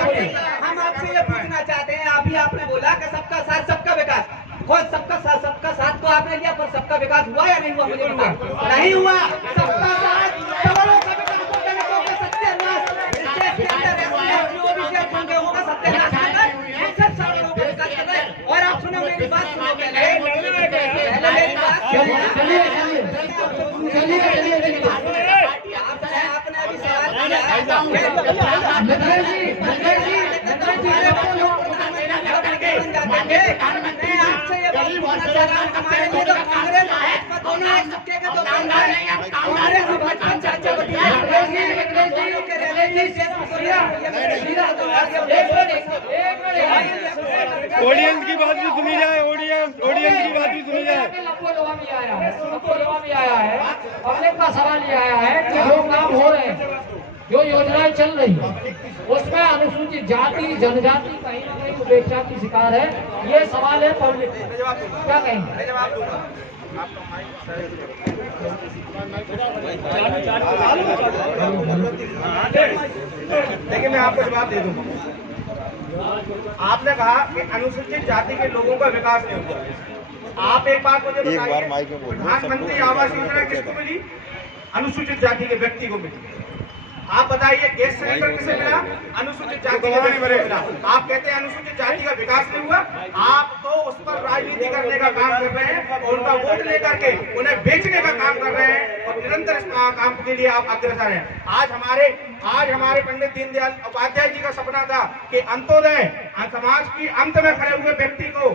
हम आपसे ये पूछना चाहते हैं, अभी आपने बोला कि सबका साथ सबका विकास, खुद सबका साथ तो आपने लिया, पर सबका विकास हुआ या नहीं हुआ? मुझे बता। नहीं हुआ। सबका साथ करोड़ों का विकास, दलितों का सत्यानाश, और आप सुनो मेरी बात, सुनो पहले मेरी बात। आपने अभी सवाल आपसे ये बोलना चाह रहा हूँ, हमारे लिए तो कांग्रेस दोनों एक सत्य के तो कांग्रेस भाजपा चाचा ऑडियंस की बात भी सुनी जाए, ऑडियंस की बात भी सुनी जाए। भी आया है, पब्लिक का सवाल ये आया है कि जो काम हो रहे हैं, जो योजनाएं चल रही है, उसमें अनुसूचित जाति जनजाति कहीं न कहीं उपेक्षा की शिकार है। ये सवाल है पब्लिक, क्या कहेंगे? देखिए मैं आपको जवाब दे दूं। आपने कहा कि अनुसूचित जाति के लोगों का विकास नहीं हुआ। आप एक बात मुझे बताइए, प्रधानमंत्री आवास योजना किसको मिली? अनुसूचित जाति के व्यक्ति को मिली। आप बताइए गैस सिलेंडर किसे मिला? अनुसूचित जाति के व्यक्ति को मिला। आप कहते हैं अनुसूचित जाति का विकास नहीं हुआ। आप तो उस पर राजनीति करने का काम कर रहे हैं और उनका वोट लेकर के उन्हें बेचने का काम कर रहे हैं और निरंतर इस काम के लिए आप अग्रसर हैं। आज हमारे पंडित दीनदयाल उपाध्याय जी का सपना था कि अंत्योदय समाज की अंत में खड़े हुए व्यक्ति को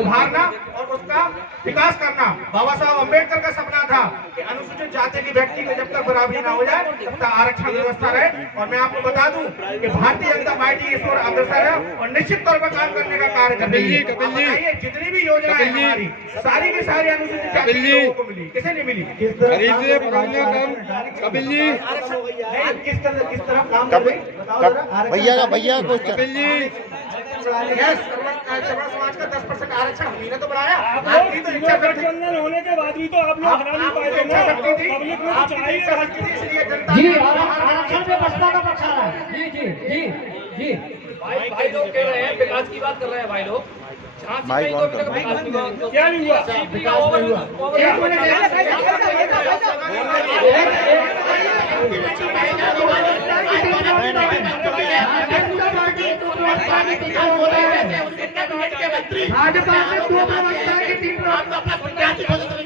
उभारना और उसका विकास करना। बाबा साहब अम्बेडकर का सपना था कि अनुसूचित जाति के व्यक्ति को जब तक बराबरी ना हो जाए तब तक आरक्षण व्यवस्था रहे। और मैं आपको बता दूं कि भारतीय जनता पार्टी इस ओर अग्रसर है और निश्चित तौर पर काम करने का कार्य कर रही है। बताइए जितनी भी योजना है हमारी सारी की सारी अनुसूचित जाति के लोगों को मिली, किसे नहीं मिली? किस तरह काम कर रही? भैया को समाज का 10% आरक्षण हमने तो बढ़ाया। गठबंधन होने के बाद भी तो आप लोग हरा नहीं पाए थे ना, पब्लिक में चाहिए इसलिए जनता जी आरक्षण में बसपा का पक्ष आ रहा है। जी जी जी जी भाई लोग कह रहे हैं विकास की बात कर रहे हैं भाई लोग। क्या नहीं हुआ?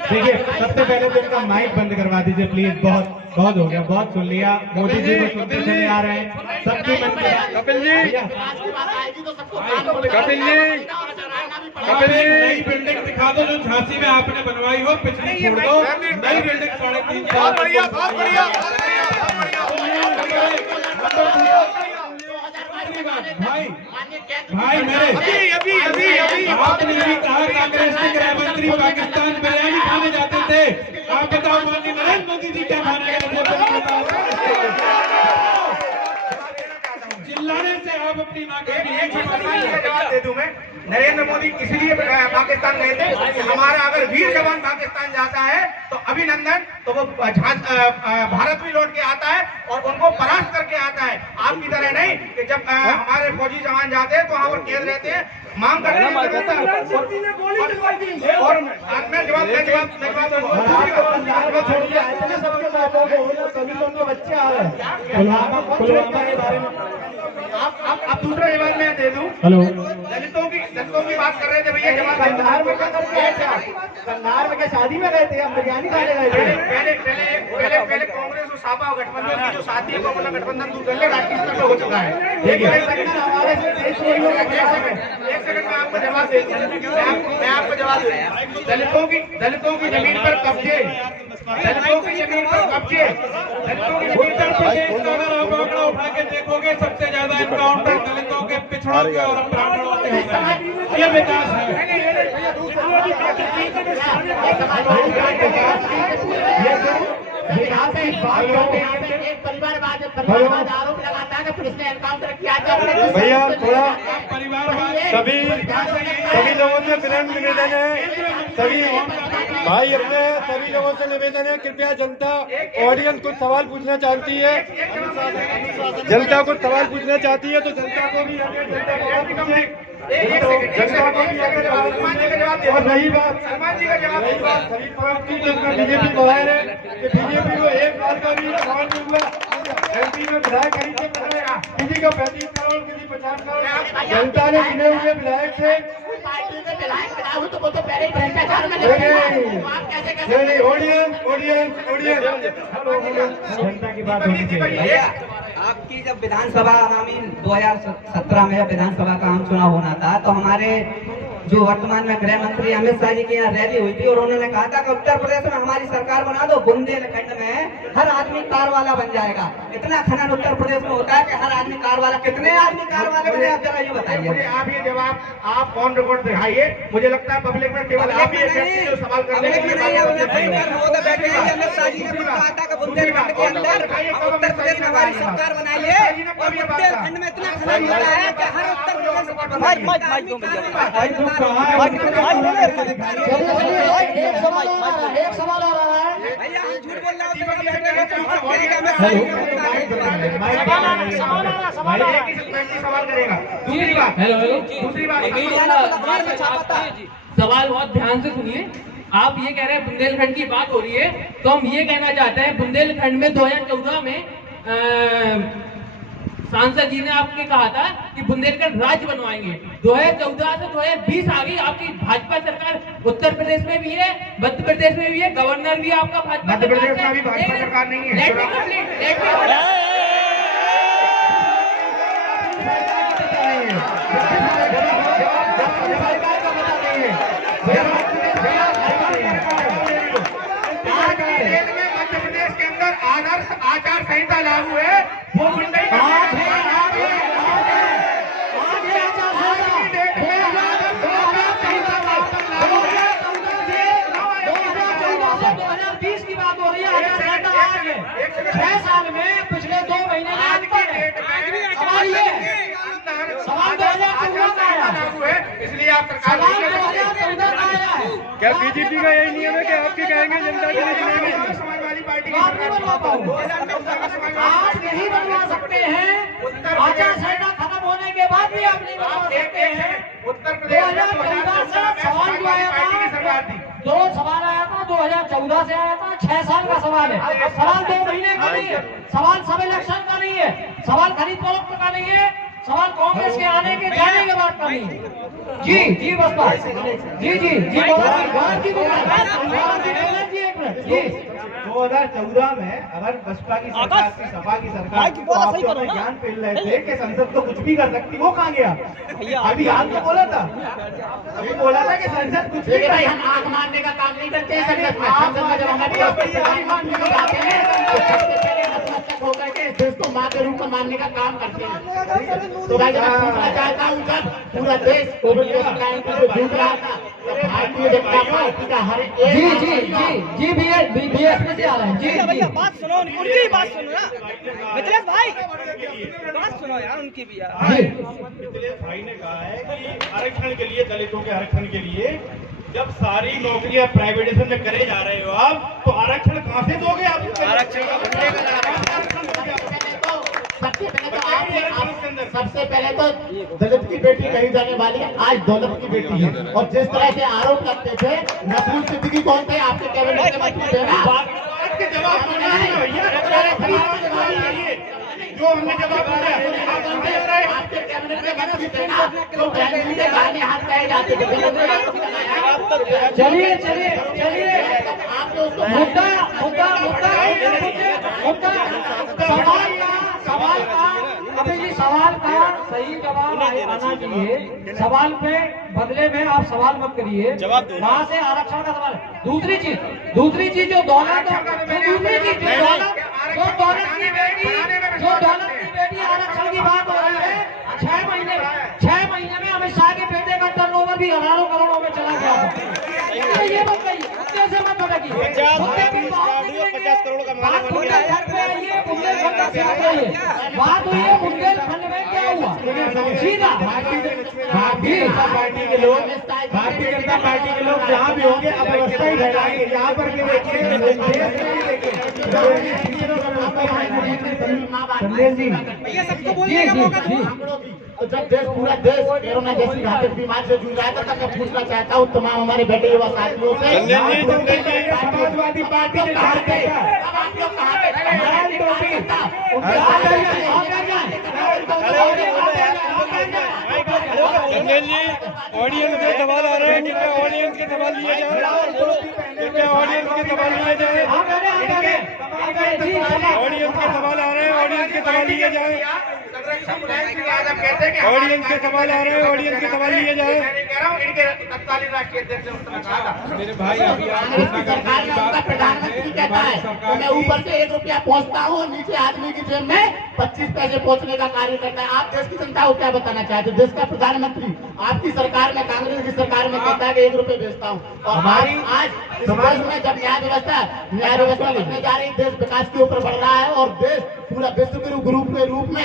देखिए सबसे पहले तो इनका माइक बंद करवा दीजिए प्लीज। बहुत हो गया, बहुत सुन लिया। मोदी जी को सुनते चले आ रहे हैं सबकी मन में। कपिल जी नई बिल्डिंग दिखा दो जो झांसी में आपने बनवाई हो, पिछली छोड़ दो। नई बिल्डिंग 3.5 साल। बहुत बढ़िया। भाई मेरे अभी आपने भी कहा कांग्रेस के गृह मंत्री पाकिस्तान बिरयानी खाने जाते थे। आप बताओ माननीय नरेंद्र मोदी जी क्या खाने गए चिल्लाने से आप अपनी जवाब दे दूं मैं। नरेंद्र मोदी इसलिए पाकिस्तान गए थे कि हमारा अगर वीर जवान पाकिस्तान जाता है तो अभिनंदन, तो वो भारत भी लौट के आता है और उनको परास्त करके आता है। आपकी तरह नहीं कि जब हमारे फौजी जवान जाते हैं तो वहाँ पर कैद रहते हैं, मांग करने और मैं जवाब बच्चे आ रहे हैं। आप दूसरा जवाब मैं दे दूं। हेलो, दलितों की बात कर रहे थे भैया। जवाब कन्हार में क्या शादी में गए थे? हम बिरयानी खाने गए थे। पहले कांग्रेस और सापा और गठबंधन की जो साथी है वो अपना गठबंधन दूर कर ले, राष्ट्रीय स्तर पर हो चुका है। देखिए एक सेकंड में आपको जवाब दे दूं। मैं आपको जवाब दूं। दलितों की जमीन पर कब्जे, दलितों की जमीन पर कब्जे, दलितों की जमीन पर आंकड़ा उठा के देखोगे सबसे ज्यादा एनकाउंटर दलितों के, पिछड़ों के और ब्राह्मणों के होते हैं। ये विकास है। परिवारवाद आरोप लगाता है कि पुलिस ने एनकाउंटर किया। भैया थोड़ा सभी लोगों से विनम्र निवेदन है, सभी भाई अपने सभी लोगों से निवेदन है, कृपया जनता ऑडियंस कुछ सवाल पूछना चाहती है, जनता कुछ सवाल पूछना चाहती है तो जनता को भी और रही बात सलमान जी का जवाब बीजेपी बाहर है कि बीजेपी को 1 साल का भी अवार्ड नहीं हुआ। एमपी में विधायक किसी को 35 करोड़, किसी 50 करोड़ जनता ने चुने हुए विधायक थे। जनता की बात होनी चाहिए। आपकी जब विधानसभा आगामी 2017 में जब विधानसभा का आम चुनाव होना था तो हमारे जो वर्तमान में गृह मंत्री अमित शाह जी की यहाँ रैली हुई थी और उन्होंने कहा था कि उत्तर प्रदेश में हमारी सरकार बना दो, बुंदेलखंड में हर आदमी कार वाला बन जाएगा। इतना खनन उत्तर प्रदेश में होता है कि हर आदमी कार वाला, कितने आदमी कार वाले बने आप जरा ये बताइए। मुझे आप ये जवाब आप ऑन रिकॉर्ड दिखाइए। मुझे लगता है पब्लिक में केवल आप ही सवाल करने के लिए बैठे हैं, अमित शाह जी ने भी कहा था कि बुंदेलखंड के अंदर उत्तर प्रदेश में हमारी सरकार बनाइए, और बुंदेलखंड में इतना खनन हो रहा है कि हर उत्तर प्रदेश एक सवाल आ रहा है भैया, हम झूठ बोल रहे हेलो सवाल बहुत ध्यान से सुनिए। आप ये कह रहे हैं बुंदेलखंड की बात हो रही है, तो हम ये कहना चाहते हैं बुंदेलखंड में 2014 में सांसद जी ने आपके कहा था कि बुंदेलखंड राज्य बनवाएंगे। 2014 से 2020 आ गई, आपकी भाजपा सरकार उत्तर प्रदेश में भी है, मध्य प्रदेश में भी है, गवर्नर भी आपका भाजपा मध्य प्रदेश में भी भाजपा सरकार नहीं है। मध्य प्रदेश के अंदर आदर्श आचार संहिता लागू है, वो गुंडाई की बात हो रही है। 6 साल में पिछले 2 महीने में सवाल 2014 का आया, इसलिए आप सरकार 2014 का आया है। क्या बीजेपी का यही नियम है कि आपके कहेंगे जनता के लिए चुनेंगे? समाजवादी पार्टी आप नहीं बनवाता हूँ, आप नहीं बनवा सकते हैं। आचार संहिता खत्म होने के बाद भी आप नहीं बनवा सकते हैं। उत्तर प्रदेश 2014 से सवाल जो आया था, 2 सवाल आया था, 2014 से आया था, 6 साल का सवाल है। सवाल 2 महीने का नहीं है, सवाल सब इलेक्शन का नहीं है, सवाल खरीद फरोख्त का नहीं है, सवाल कांग्रेस के आने के जाने के बाद का नहीं है। जी बस बात जी 2014 में अगर बसपा की सरकार थी, सपा की सरकार थी, तो आप जो अपने ज्ञान फैल रहे थे कि संसद तो कुछ भी कर सकती, वो कहाँ गया? अभी आपने बोला था, अभी बोला था कि संसद कुछ भी कर। हम आंख मारने का काम नहीं करते हैं संसद में। संसद में जब हमारे होकर के देश को माँ के रूप में मानने का काम करते हैं। तो भाई मैं पूछना चाहता हूँ, जब पूरा देश कोविड के टाइम पर जूझ रहा था, भारतीय जनता पार्टी का हर एक जी बीएसपी से आ रहे हैं। जी बात सुनो, उनकी बात सुनो ना मिथिलेश भाई, बात सुनो यार उनकी भी यार। मिथिलेश भाई ने कहा है कि आरक्षण के लिए, दलितों के आरक्षण के लिए जब सारी नौकरियां प्राइवेटाइजेशन में करे जा रहे हो आप, तो आरक्षण कहाँ से दोगे आप? सबसे पहले तो दलित की बेटी कही जाने वाली आज दौलत की बेटी है। और जिस तरह से आरोप करते थे, नसरुल सिद्दीकी कौन थे आपके कैबिनेट के मंत्री थे? जो हमने जवाब दिया, आपके कैबिनेट में मंत्री थे ना, तो गाने हाथ कहे जाते थे। चलिए सवाल का सही जवाब आना चाहिए। सवाल पे बदले में आप सवाल मत करिए, वहाँ से आरक्षण का सवाल। दूसरी चीज जो दौलत की बेटी आरक्षण की बात हो रही है, 6 महीने में अमित शाह के बेटे का टर्नओवर भी हजारों करोड़ों में चला गया था। ये मत कहिए, कैसे मत भटकिए। 50 करोड़ का बात हुई है बुंदेलखंड में क्या हुआ सीधा। भारतीय जनता पार्टी के लोग जहाँ भी होंगे अब व्यवस्था ही फैलाएंगे। यहाँ पर भी देखिए सबको बोलने का मौका दो। तो जब पूरा देश कोरोना जैसी घातक बीमारी से जूझ रहा था, तब मैं पूछना चाहता हूँ तमाम हमारे बेटे युवा साथियों से, समाजवादी पार्टी के ऑडियंस के सवाल आ रहे हैं, कृपया ऑडियंस के सवाल लिए जाए, कृपया ऑडियंस के सवाल लिए जाए, ऑडियंस के सवाल आ रहे हैं, ऑडियंस के सवाल लिए जाए, ऑडियंस के सवाल आ रहे हैं, ऑडियंस के सवाल लिए जाए। तत्कालीन राष्ट्रीय अध्यक्ष मेरे भाई अभी प्रधानमंत्री कहते जाता है तो मैं ऊपर से 1 रुपया पहुंचता हूँ और नीचे आदमी की जेब में 25 पैसे पहुंचने का कार्य करता है। आप देश की जनता को क्या बताना चाहते हैं? देश का प्रधानमंत्री आपकी सरकार में, कांग्रेस की सरकार में कहता है कि 1 रुपये बेचता हूँ, और हमारी आज इस देश में जब न्याय व्यवस्था बनने जा रही, देश विकास के ऊपर बढ़ रहा है और देश पूरा विश्व गुरु ग्रुप के रूप में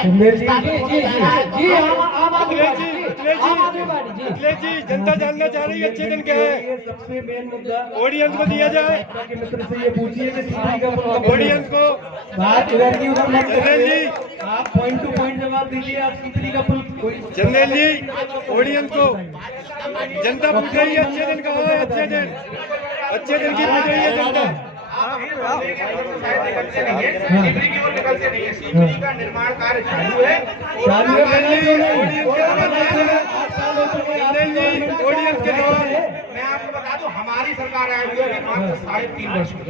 जनता जानना चाह रही है अच्छे दिन क्या है, सबसे मेन मुद्दा ऑडियंस को दिया जाए, के मित्र से ये पूछिए कि सीपी का ऑडियंस को बात इधर की उधर मत चंदेल जी, आप पॉइंट टू पॉइंट जवाब दीजिए। आप सीपी का पुल कोई चंदेल जी, ऑडियंस को जनता पूछ रही है अच्छे दिन कहाँ है, अच्छे दिन की पूछ रही है जनता। का निर्माण कार्य चालू है। मैं आपको बता दूं, हमारी सरकार आई हुई है मात्र 3.5 वर्ष हुए।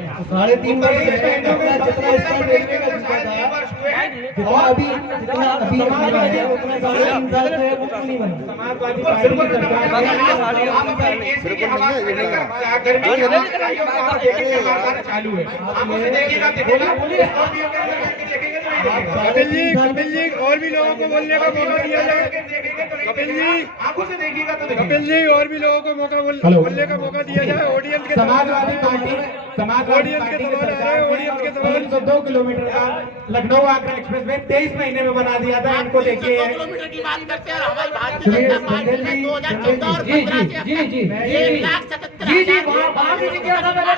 3.5 वर्ष जितना इसका देखने का जितना था, अभी उतना 3.5 साल से वो क्यों नहीं बना? समाजवादी चालू है। आप उसे देखिएगा, कपिल जी और भी लोगों को बोलने का मौका दिया जाए। कपिल जी और भी लोगों को बोलने का मौका दिया जाए। ऑडियंस के समाजवादी पार्टी ऑडियंस के सवाल आ रहे हैं, ऑडियंस के सवाल। 302 किलोमीटर का लखनऊ आगरा एक्सप्रेस वे 23 महीने में बना दिया था। इनको देखिए, 2 किलोमीटर की बात करते हैं हमारी भारतीय जनता पार्टी ने 2014 और 15 से 1,77,000 वहाँ भी जिज्ञासा मैंने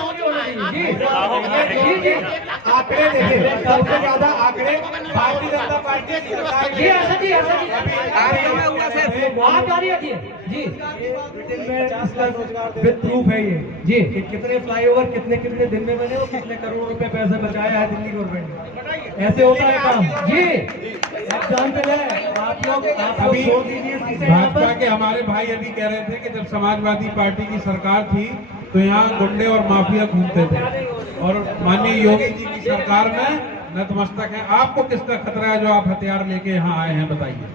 आंकड़े देखिए, सबसे ज्यादा आंकड़े भारतीय जनता पार्टी की सरकार जी आप जारी रखिए जी। विद प्रूफ है ये जी कि कितने फ्लाईओवर कितने दिन में बने और कितने करोड़ रुपए पैसे बचाया है दिल्ली गवर्नमेंट ने। ऐसे होता है काम जी। एग्जाम पे जाए आप लोग अभी भाजपा के हमारे भाई अभी कह रहे थे कि जब समाजवादी पार्टी की सरकार थी तो यहाँ गुंडे और माफिया घूमते थे, और माननीय योगी जी की सरकार में नतमस्तक है। आपको किसका खतरा है जो आप हथियार लेके यहाँ आए हैं, बताइए।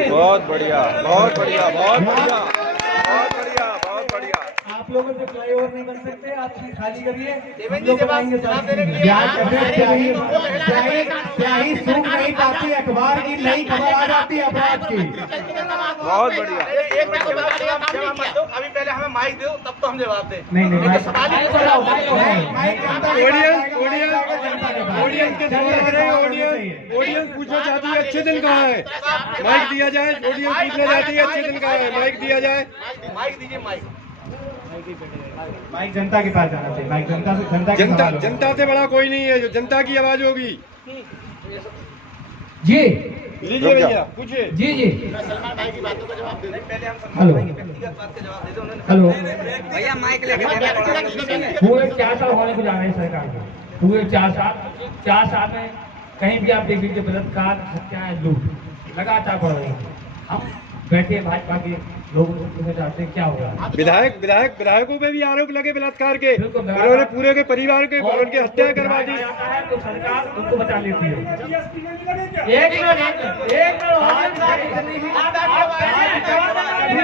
बहुत बढ़िया, बहुत बढ़िया, बहुत बढ़िया, बहुत बढ़िया, बहुत बढ़िया। आप लोगों से फ्लाईओवर नहीं बन सकते, आप सीट खाली करिए। स्याही सूख नहीं पाती, अखबार की नई खबर आ जाती है अपराध की। बहुत बढ़िया। अभी पहले हमें माइक दो, तब तो हम जवाब दें। नहीं ऑडियंस के सवाल आ रहे हैं। ऑडियंस पूछना चाहती है अच्छे दिन कहाँ है, माइक दिया जाए। ऑडियंस पूछना चाहती है अच्छे दिन कहाँ है, माइक दिया जाए। माइक दीजिए, माइक जनता के पास जाना चाहिए। माइक जनता से बड़ा कोई नहीं है, जो जनता की आवाज होगी। जी लीजिए भैया, पूछिए। जी जी सलमान भाई की बातों का जवाब देने पहले हम हेलो व्यक्तिगत बात का जवाब दे दो। हेलो भैया माइक लेके पूरे 4 साल होने को जा रहे हैं सरकार में। पूरे 4 साल में कहीं भी आप देख लीजिए बलात्कार, हत्याएं, लूट लगातार बढ़ रही है। हम बैठे भाजपा के लोगों को चाहते हैं क्या होगा। विधायकों पे भी आरोप लगे बलात्कार के, उन्होंने पूरे के परिवार के उनकी हत्या करवा दी। तो सरकार उनको बचा लेती है।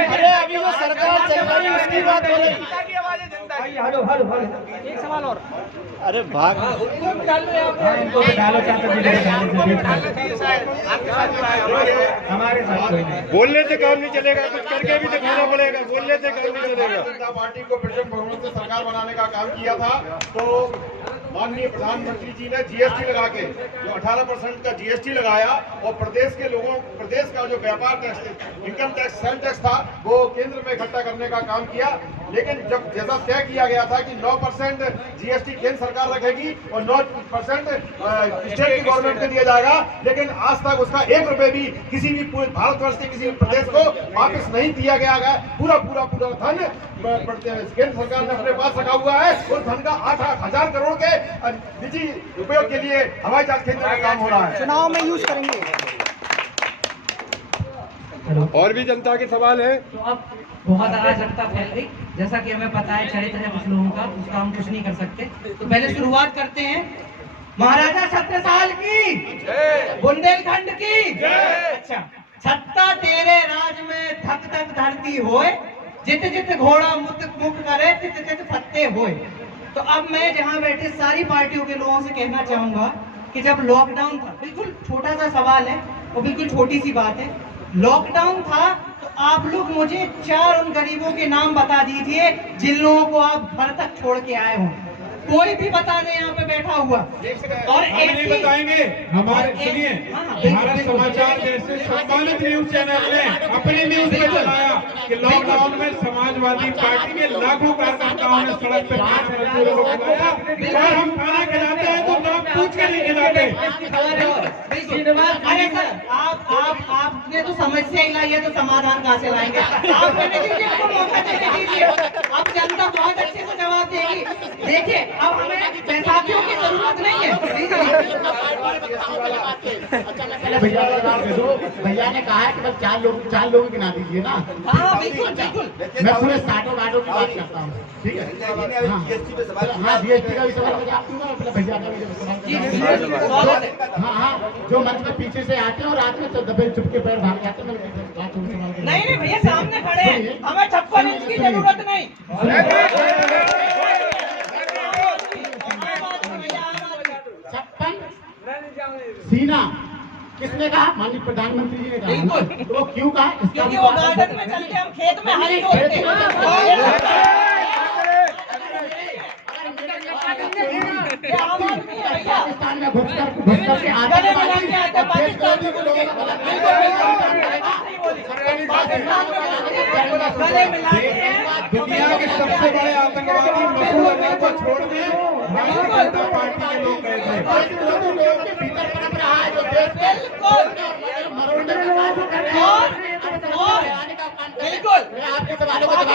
अरे अभी वो सरकार चल रही है उसकी बात हो रही है। हेलो एक सवाल और। अरे भाग इनको डालो हमारे साथ कोई नहीं। बोलने से काम नहीं चलेगा, कुछ करके भी दिखाना पड़ेगा। बोलने से काम नहीं चलेगा। जनता पार्टी को प्रेसिडेंट बहुमत से सरकार बनाने का काम किया था, तो माननीय प्रधानमंत्री जी ने जीएसटी लगा के जो 18% का जीएसटी लगाया, और प्रदेश के लोगों, प्रदेश का जो व्यापार tax, income tax, sale tax था, वो केंद्र में इकट्ठा करने का काम किया। लेकिन जब जैसा तय किया गया था कि 9% जीएसटी केंद्र सरकार रखेगी और 9% स्टेट की गवर्नमेंट को दिया जाएगा, लेकिन आज तक उसका 1 रुपए भी किसी भी भारतवर्ष के किसी भी प्रदेश को वापस नहीं दिया गया है। पूरा धन केंद्र सरकार ने अपने पास रखा हुआ है। उस धन का 8,000 करोड़ के निजी उपयोग के लिए हवाई जहाज केंद्र का काम हो रहा है। चुनाव में यूज करेंगे। और भी जनता के सवाल है। तो अब बहुत अराजकता फैल गई, जैसा कि हमें पता है चरित्र है कुछ लोगों का, उसका हम कुछ नहीं कर सकते। तो पहले शुरुआत करते हैं महाराजा छत्रसाल की, बुंदेलखंड की। अच्छा, छत्ता तेरे राज में धक धक धरती होए, जित जित घोड़ा मुख करे, तित तित फत्ते होए। तो अब मैं जहाँ बैठे सारी पार्टियों के लोगों से कहना चाहूंगा कि जब लॉकडाउन था, बिल्कुल छोटा सा सवाल है और बिल्कुल छोटी सी बात है, लॉकडाउन था तो आप लोग मुझे 4 उन गरीबों के नाम बता दीजिए जिन लोगों को आप घर तक छोड़ के आए हो। कोई भी बता दे यहाँ पे बैठा हुआ। और नहीं बताएंगे हमारे, सुनिए, भारत समाचार जैसे सम्मानित न्यूज चैनल ने अपनी न्यूज में चलाया कि लॉकडाउन में समाजवादी पार्टी के लाखों कार्यकर्ताओं ने सड़क पर मजदूरों को बुलाया और हम खाना खिलाते हैं तो नाम पूछ के नहीं खिलाते। अरे सर, आपने तो समस्या ही लाई है तो समाधान कहाँ से लाएंगे? आप कहने दीजिए, आपको मौका देने दीजिए, अब जनता बहुत अच्छे से जवाब देगी। देखिए, अब हमें बैसाखियों की जरूरत नहीं है। भैया जवाब दे दो। भैया ने कहा है कि बस 4 लोग गिना दीजिए ना। हाँ बिल्कुल बिल्कुल, मैं पूरे 60 वार्डों की बात करता हूँ, ठीक है? हाँ, जीएसटी का भी सवाल मैं आप दूंगा, मतलब भैया का भी सवाल। हाँ, जो मंच में पीछे से आते हैं और रात में दबे चुप के पैर भाग जाते हैं। नहीं भैया, सामने खड़े हैं, हमें 56 इंच की जरूरत नहीं। 56 सीना किसने कहा? माननीय प्रधानमंत्री जी ने कहा। बिल्कुल। तो वो क्यों कहा? क्योंकि वो गार्डन में चलते हम खेत में हल जोतते हैं। पाकिस्तान में घुस कर के आतंकवादी दुनिया के सबसे बड़े आतंकवादी मसूद अजहर को छोड़ के भारतीय जनता पार्टी के लोग गए थे। बिल्कुल, आपके सवालों का जवाब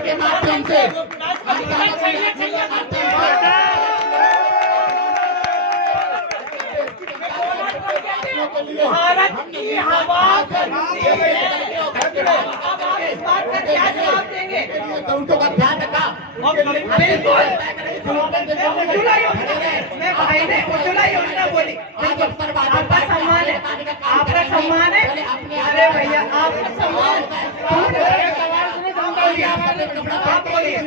के माध्यम से भारत की आवाज अब आप इस बात का क्या जवाब देंगे? उनको का ध्यान रखा। बिल्कुल, उज्ज्वला योजना में भाई ने उज्ज्वला योजना बोली। आपका सम्मान है, आपका सम्मान है। अरे भैया, आपका सम्मान, आप बोलिए।